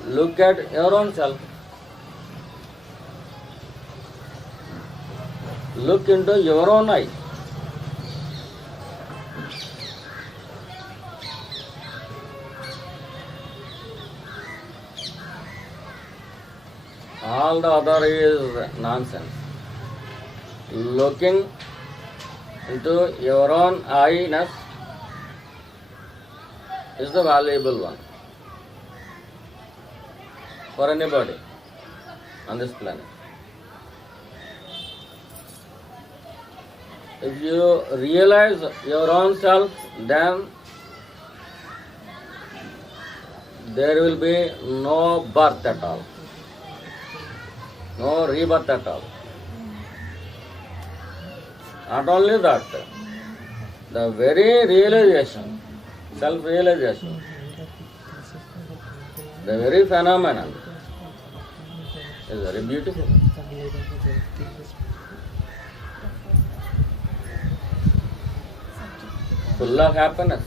look at your own self. Look into your own eye. All the other is nonsense. Looking into your own eye-ness is the valuable one for anybody on this planet. If you realize your own self, then there will be no birth at all, no rebirth at all. Not only that, the very realization, self-realization, the very phenomenon is very beautiful. Full of happiness.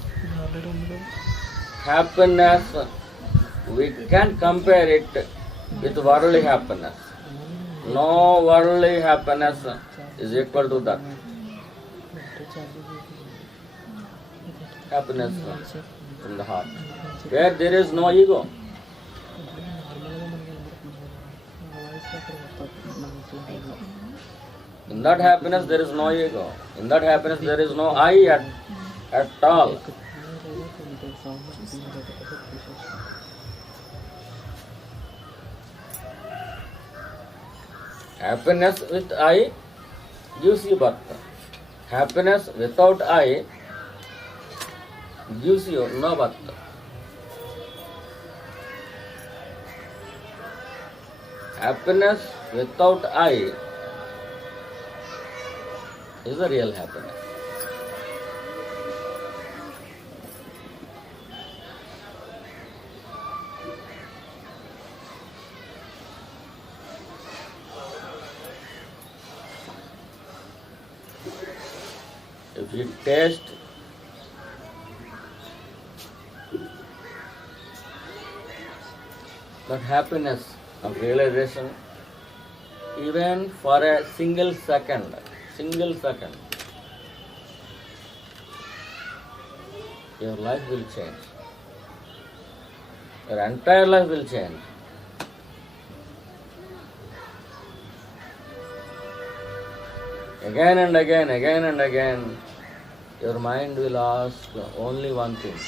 Happiness, we can't compare it with worldly happiness. No worldly happiness is equal to that. Happiness from the heart, where there is no ego. In that happiness there is no ego. In that happiness there is no I at all. Happiness with I gives you birth. Happiness without I gives you no birth. Happiness without I is the real happiness. If you taste that happiness of realization, even for a single second, your life will change. Your entire life will change. Again and again, your mind will ask only one thing.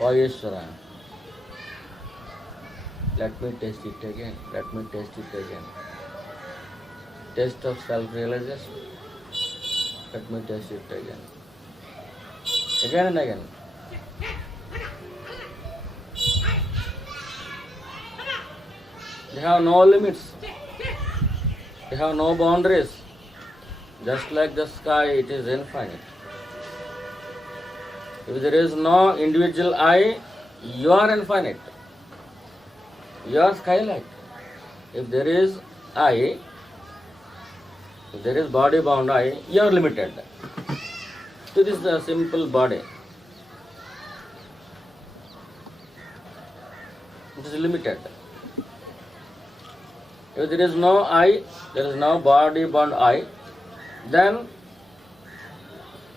Oh Ishvara, let me taste it again. Taste of self-realization. Let me taste it again. Again and again. They have no limits. They have no boundaries. Just like the sky, it is infinite. If there is no individual I, you are infinite. You are sky-like. If there is I, if there is body-bound I, you are limited. It is the simple body. It is limited. If there is no I, there is no body-bound I, then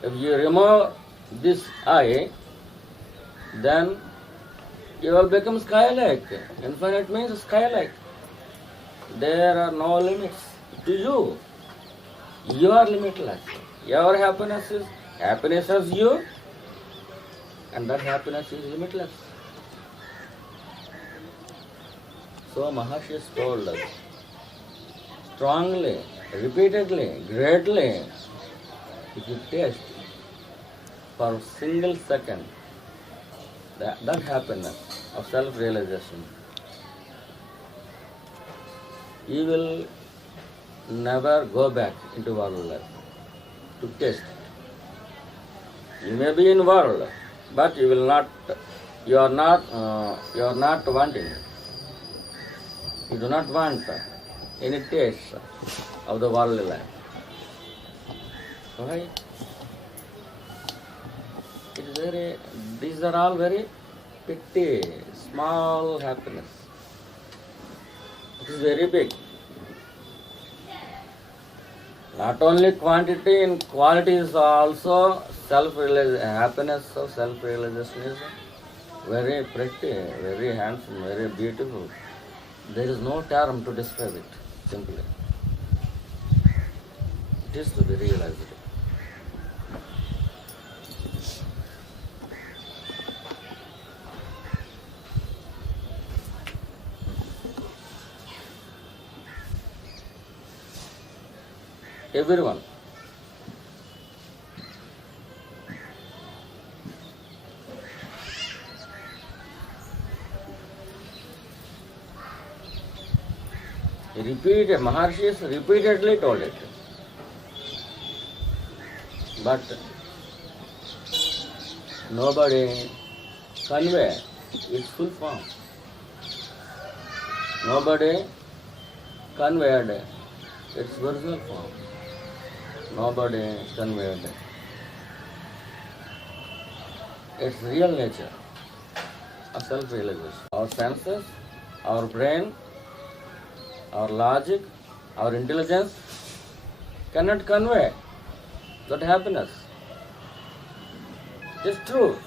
if you remove this I, then you will become sky-like. Infinite means sky-like. There are no limits to you. You are limitless. Your happiness as you, and that happiness is limitless. So Maharshi has told us strongly, repeatedly, greatly, if you taste for a single second that happiness of self-realization, you will never go back into world life to taste. You may be in world, but you will not. You are not wanting. You do not want any taste of the worldly life. Right? These are all very petty, small happiness. It is very big. Not only quantity, in quality is also happiness of self-realization is very pretty, very handsome, very beautiful. There is no term to describe it, simply. It is to be realized. Everyone. Maharshis repeatedly told it. But nobody convey its full form. Nobody conveyed its original form. Nobody conveyed its real nature of self-realization. Our senses, our brain, our logic, our intelligence cannot convey that happiness. It is true.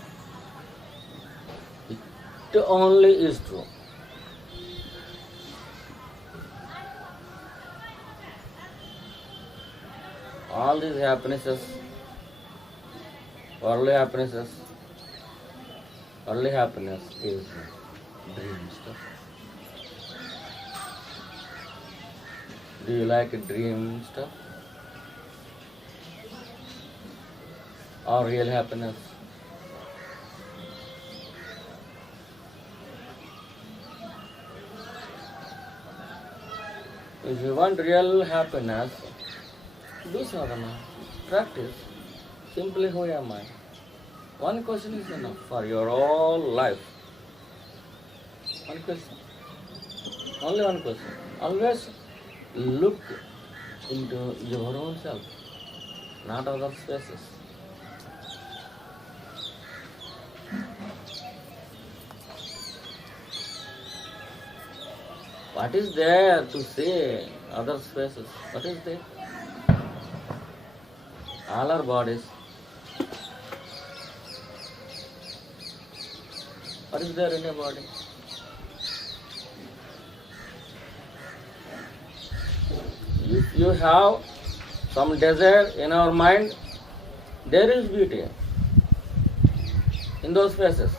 It only is true. All these happinesses, worldly happinesses, worldly happiness is dream stuff. Do you like dream stuff? Or real happiness? If you want real happiness, do sadhana, practice. Simply, who am I? One question is enough for your whole life. One question. Only one question. Always look into your own self, not other spaces. What is there to see other spaces? What is there? All our bodies. What is there in a body? If you have some desire in our mind, there is beauty in those spaces.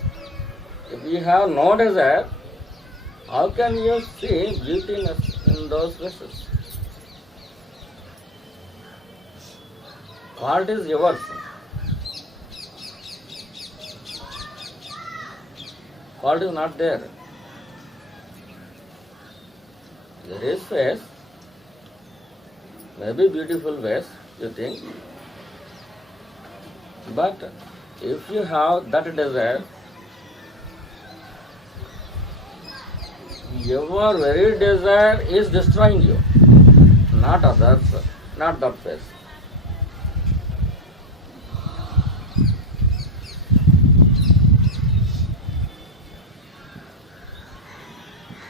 If you have no desire, how can you see beauty in those spaces? What is yours? What is not there? There is face, maybe beautiful face, you think. But if you have that desire, your very desire is destroying you, not others, not that face.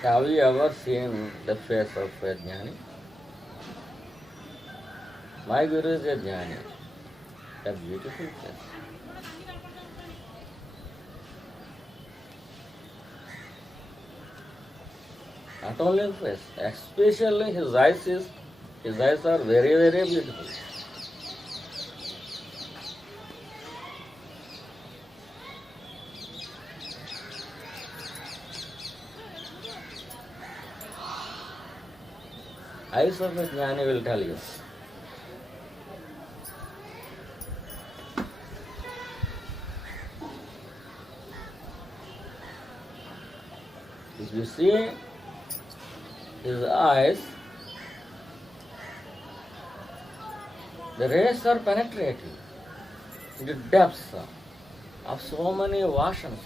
Have you ever seen the face of a jnani? My Guru is a jnani, a beautiful face. Not only face, especially his eyes are very, very beautiful. Eyes of a jnani will tell you. If you see his eyes, the rays are penetrating into depths of so many oceans.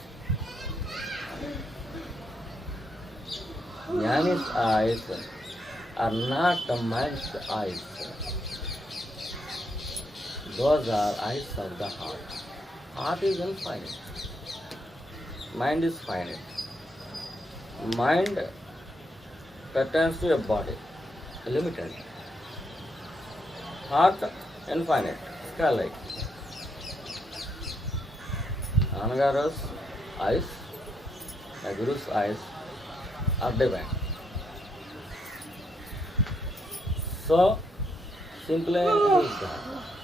Jnani's eyes are not the mind's eyes. Those are eyes of the heart. Heart is infinite. Mind is finite. Mind pertains to a body, limited. Heart, infinite, sky-like. Anagaru's eyes, my Guru's eyes are divine. So, simply he is God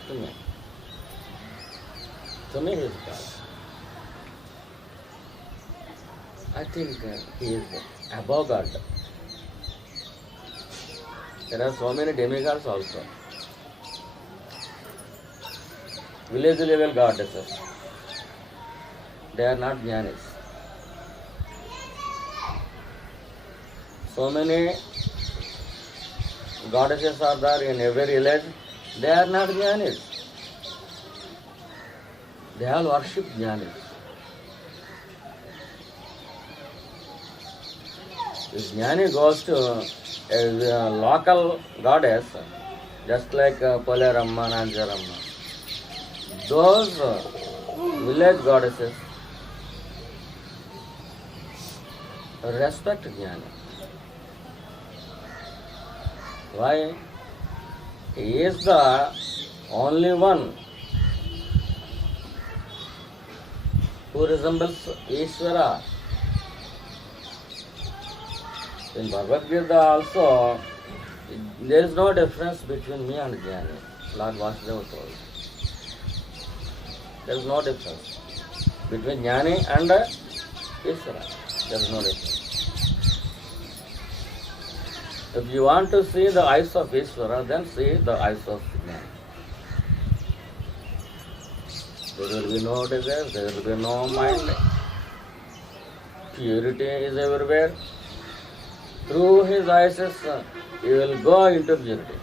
to me. To me he is God. I think he is above God. There are so many demigods also. Village level goddesses. They are not jnanis. So many goddesses are there in every village. They are not jnanis. They all worship jnanis. If jnani goes to a local goddess, just like Poleramma, Nanjaramma, those village goddesses respect jnani. Why? He is the only one who resembles Ishvara. In Bhagavad Gita also, there is no difference between me and Jnani. Lord Vasudeva told. There is no difference between Jnani and Ishvara. There is no difference. If you want to see the eyes of Ishvara, then see the eyes of Jnani. There will be no desire, there will be no mind. Purity is everywhere. Through his eyes, he will go into purity.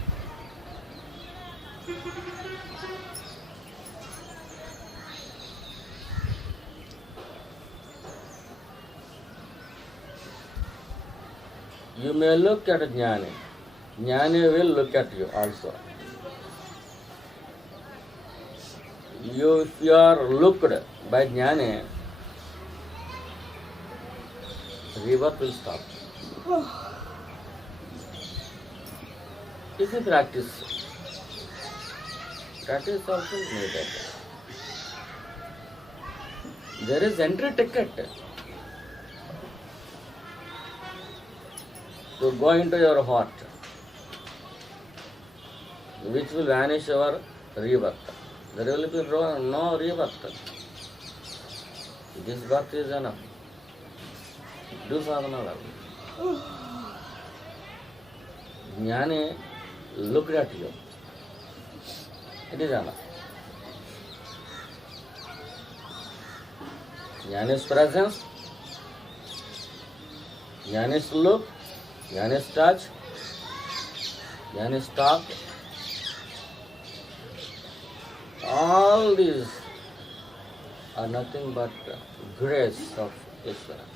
You may look at Jnani. Jnani will look at you also. If you are looked by Jnani, rebirth will stop. This is practice. Practice also needed. There is entry ticket to go into your heart, which will vanish our rebirth. There will be no rebirth. This birth is enough. Do sadhana well. Jnani looked at you. It is enough. Jnani's presence, Jnani's look, Jnana is touch, jnana is talk. All these are nothing but grace of Ishvara.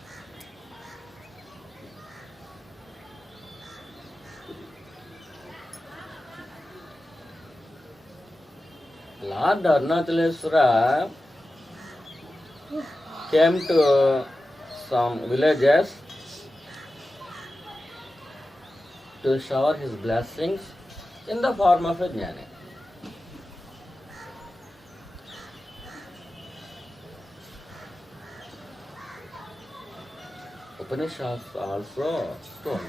Lord Arunachalam came to some villages to shower his blessings in the form of a jnana. Upanishads also told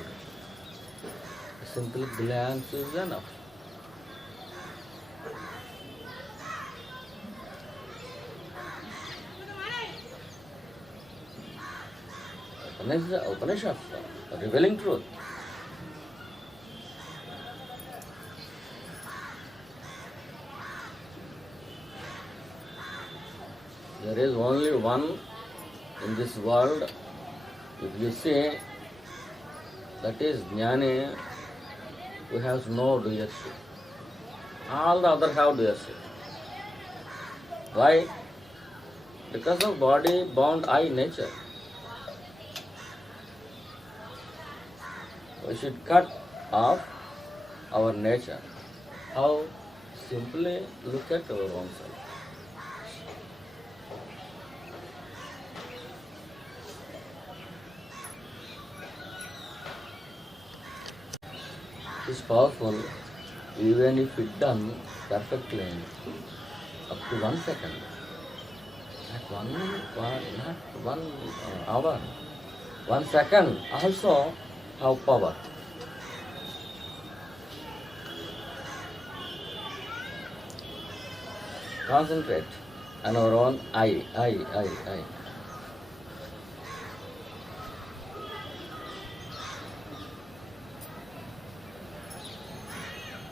a simple glance is enough. Upanishads are revealing truth. There is only one in this world, if you see, that is Jnani, who has no doership. All the others have doership. Why? Because of body bound I nature. We should cut off our nature. How? Simply look at our own self. It is powerful even if it done perfectly up to 1 second. Not 1 minute, not 1 hour. 1 second also have power. Concentrate on our own I.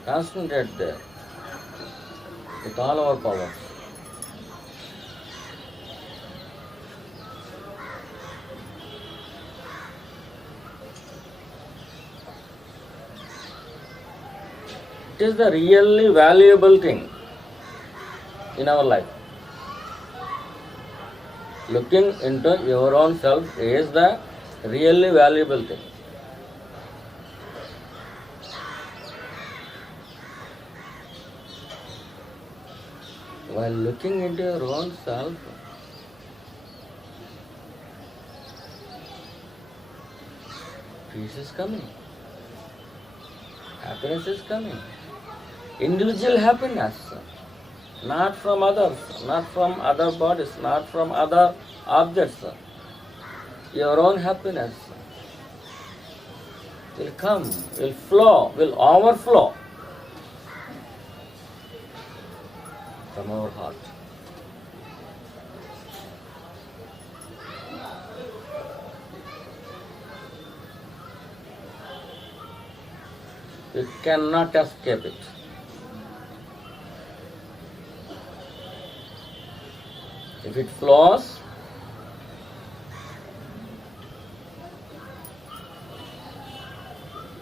Concentrate there with all our powers. It is the really valuable thing in our life. Looking into your own self is the really valuable thing. While looking into your own self, peace is coming, happiness is coming. Individual happiness, not from others, not from other bodies, not from other objects. Your own happiness will come, will flow, will overflow from our heart. You cannot escape it. If it flows,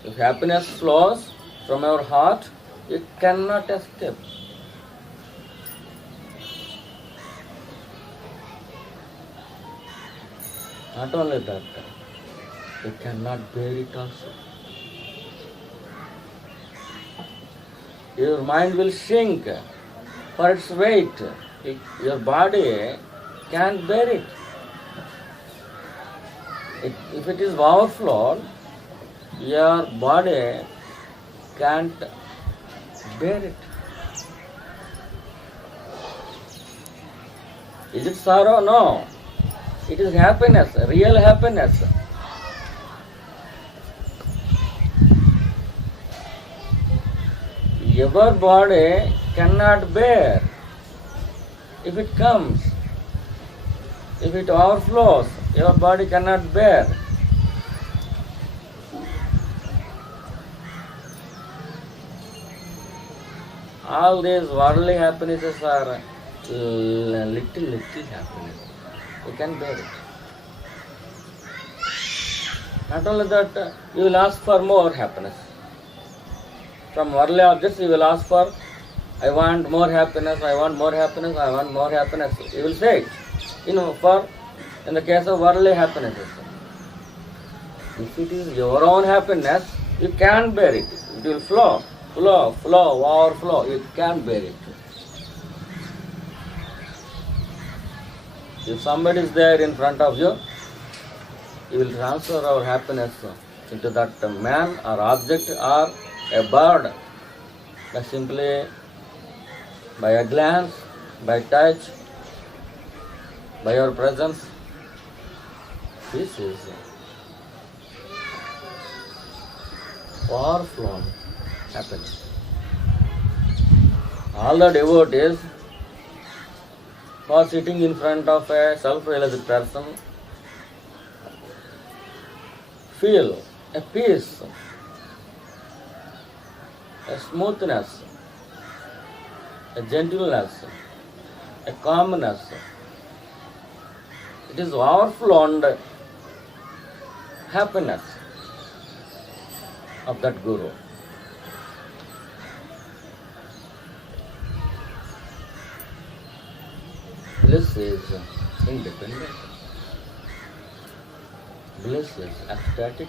if happiness flows from our heart, it cannot escape. Not only that, you cannot bear it also. Your mind will shrink for its weight. Your body can't bear it. If it is overflowed, your body can't bear it. Is it sorrow? No. It is happiness, real happiness. Your body cannot bear. If it comes, if it overflows, your body cannot bear. All these worldly happinesses are little happiness. You can bear it. Not only that, you will ask for more happiness. From worldly objects, you will ask for, I want more happiness, I want more happiness, I want more happiness. You will say it. In the case of worldly happiness. If it is your own happiness, you can't bear it. It will flow, overflow. You can't bear it. If somebody is there in front of you, you will transfer our happiness into that man or object or a bird by simply by a glance, by touch, by your presence. This is overflown happiness. All the devotees who are sitting in front of a self-realized person feel a peace, a smoothness, a gentleness, a calmness. It is overflown happiness of that Guru. Bliss is independent. Bliss is ecstatic.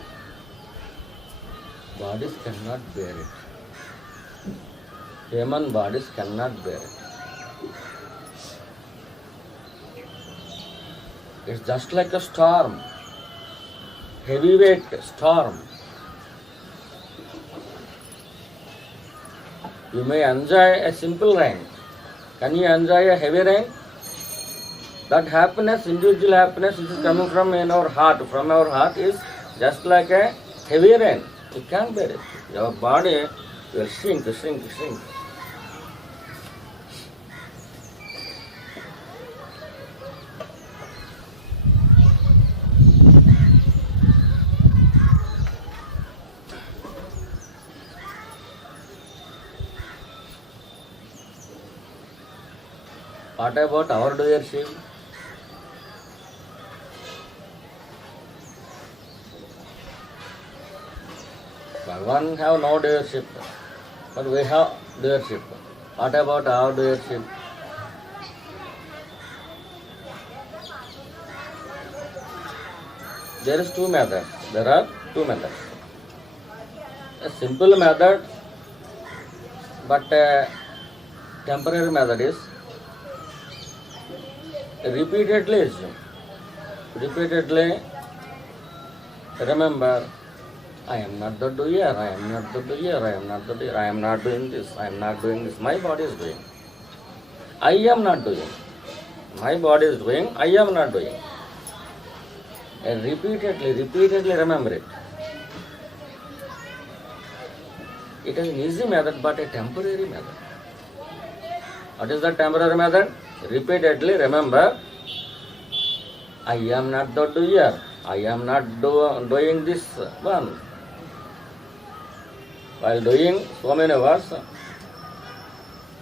Bodies cannot bear it. Human bodies cannot bear it. It's just like a storm, heavyweight storm. You may enjoy a simple rain. Can you enjoy a heavy rain? That happiness, individual happiness which is coming from our heart is just like a heavy rain. You can't bear it. Your body will shrink. What about our doership? Bhagavan have no doership, but we have doership. What about our doership? There are two methods. A simple method, but a temporary method is repeatedly remember, I am not the doer, I am not doing this, my body is doing. I am not doing. My body is doing, I am not doing. And repeatedly remember it. It is an easy method, but a temporary method. What is the temporary method? Repeatedly remember, I am not the doer, I am not doing this one. While doing so many words,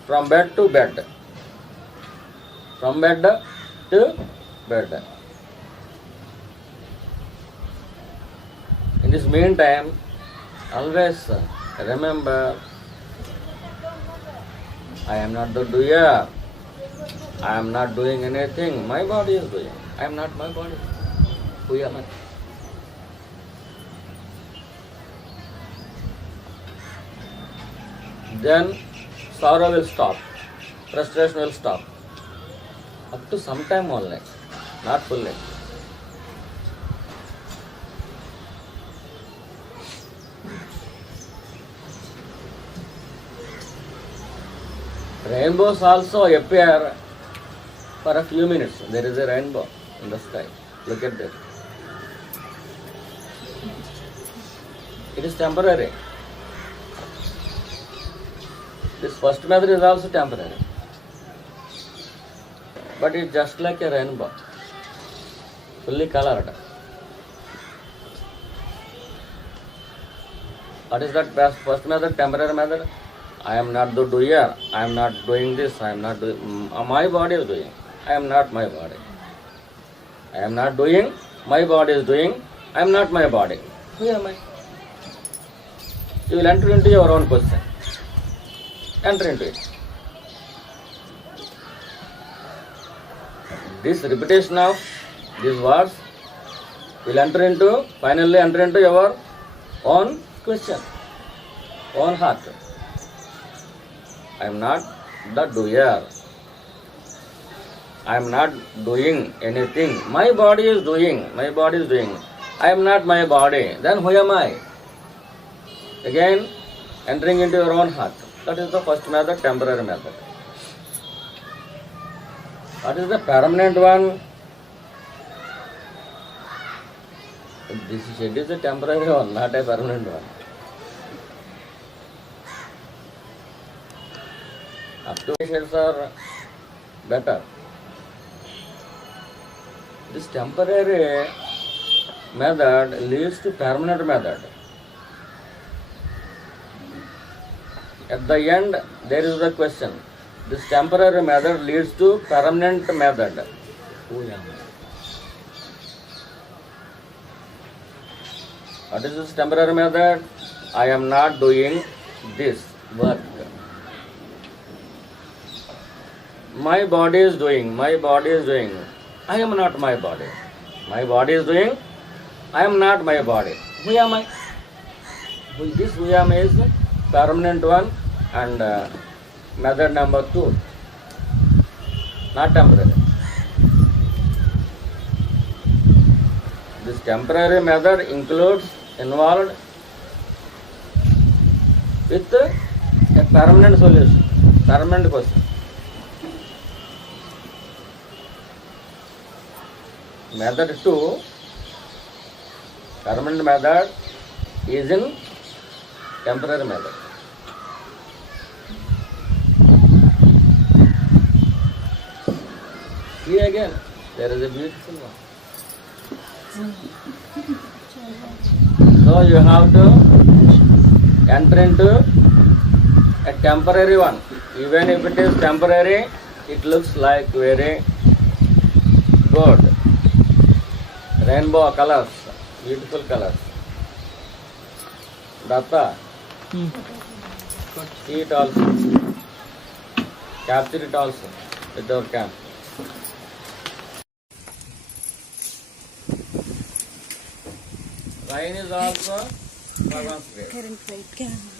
from bed to bed, In this meantime, always remember, I am not the doer, I am not doing anything, my body is doing. I am not my body. Who am I? Then sorrow will stop, frustration will stop. Up to some time only, not fully. Rainbows also appear for a few minutes. There is a rainbow in the sky. Look at that. It is temporary. This first method is also temporary. But it's just like a rainbow, fully colored. What is that first method, temporary method? I am not the doer, I am not doing this, I am not doing, my body is doing. I am not my body. I am not doing, my body is doing, I am not my body. Who am I? You will enter into your own question. Enter into it. This repetition of these words will finally enter into your own question, own heart. I am not the doer. I am not doing anything. My body is doing. My body is doing. I am not my body. Then who am I? Again, entering into your own heart. That is the first method, temporary method. What is the permanent one? This is a temporary one, not a permanent one. Up to shades are better. This temporary method leads to permanent method. At the end, there is the question. This temporary method leads to permanent method. Who am I? What is this temporary method? I am not doing this work. My body is doing. My body is doing. I am not my body. My body is doing. I am not my body. Who am I? This who am I is permanent one and method number 2. Not temporary. This temporary method involved with a permanent solution, permanent question. Method 2, permanent method, is in temporary method. See again, there is a beautiful one. So you have to enter into a temporary one. Even if it is temporary, it looks like very good. Rainbow colors, beautiful colors. Datta, see it also. Capture it also with our camp. Rain is also Bhagwan's grace.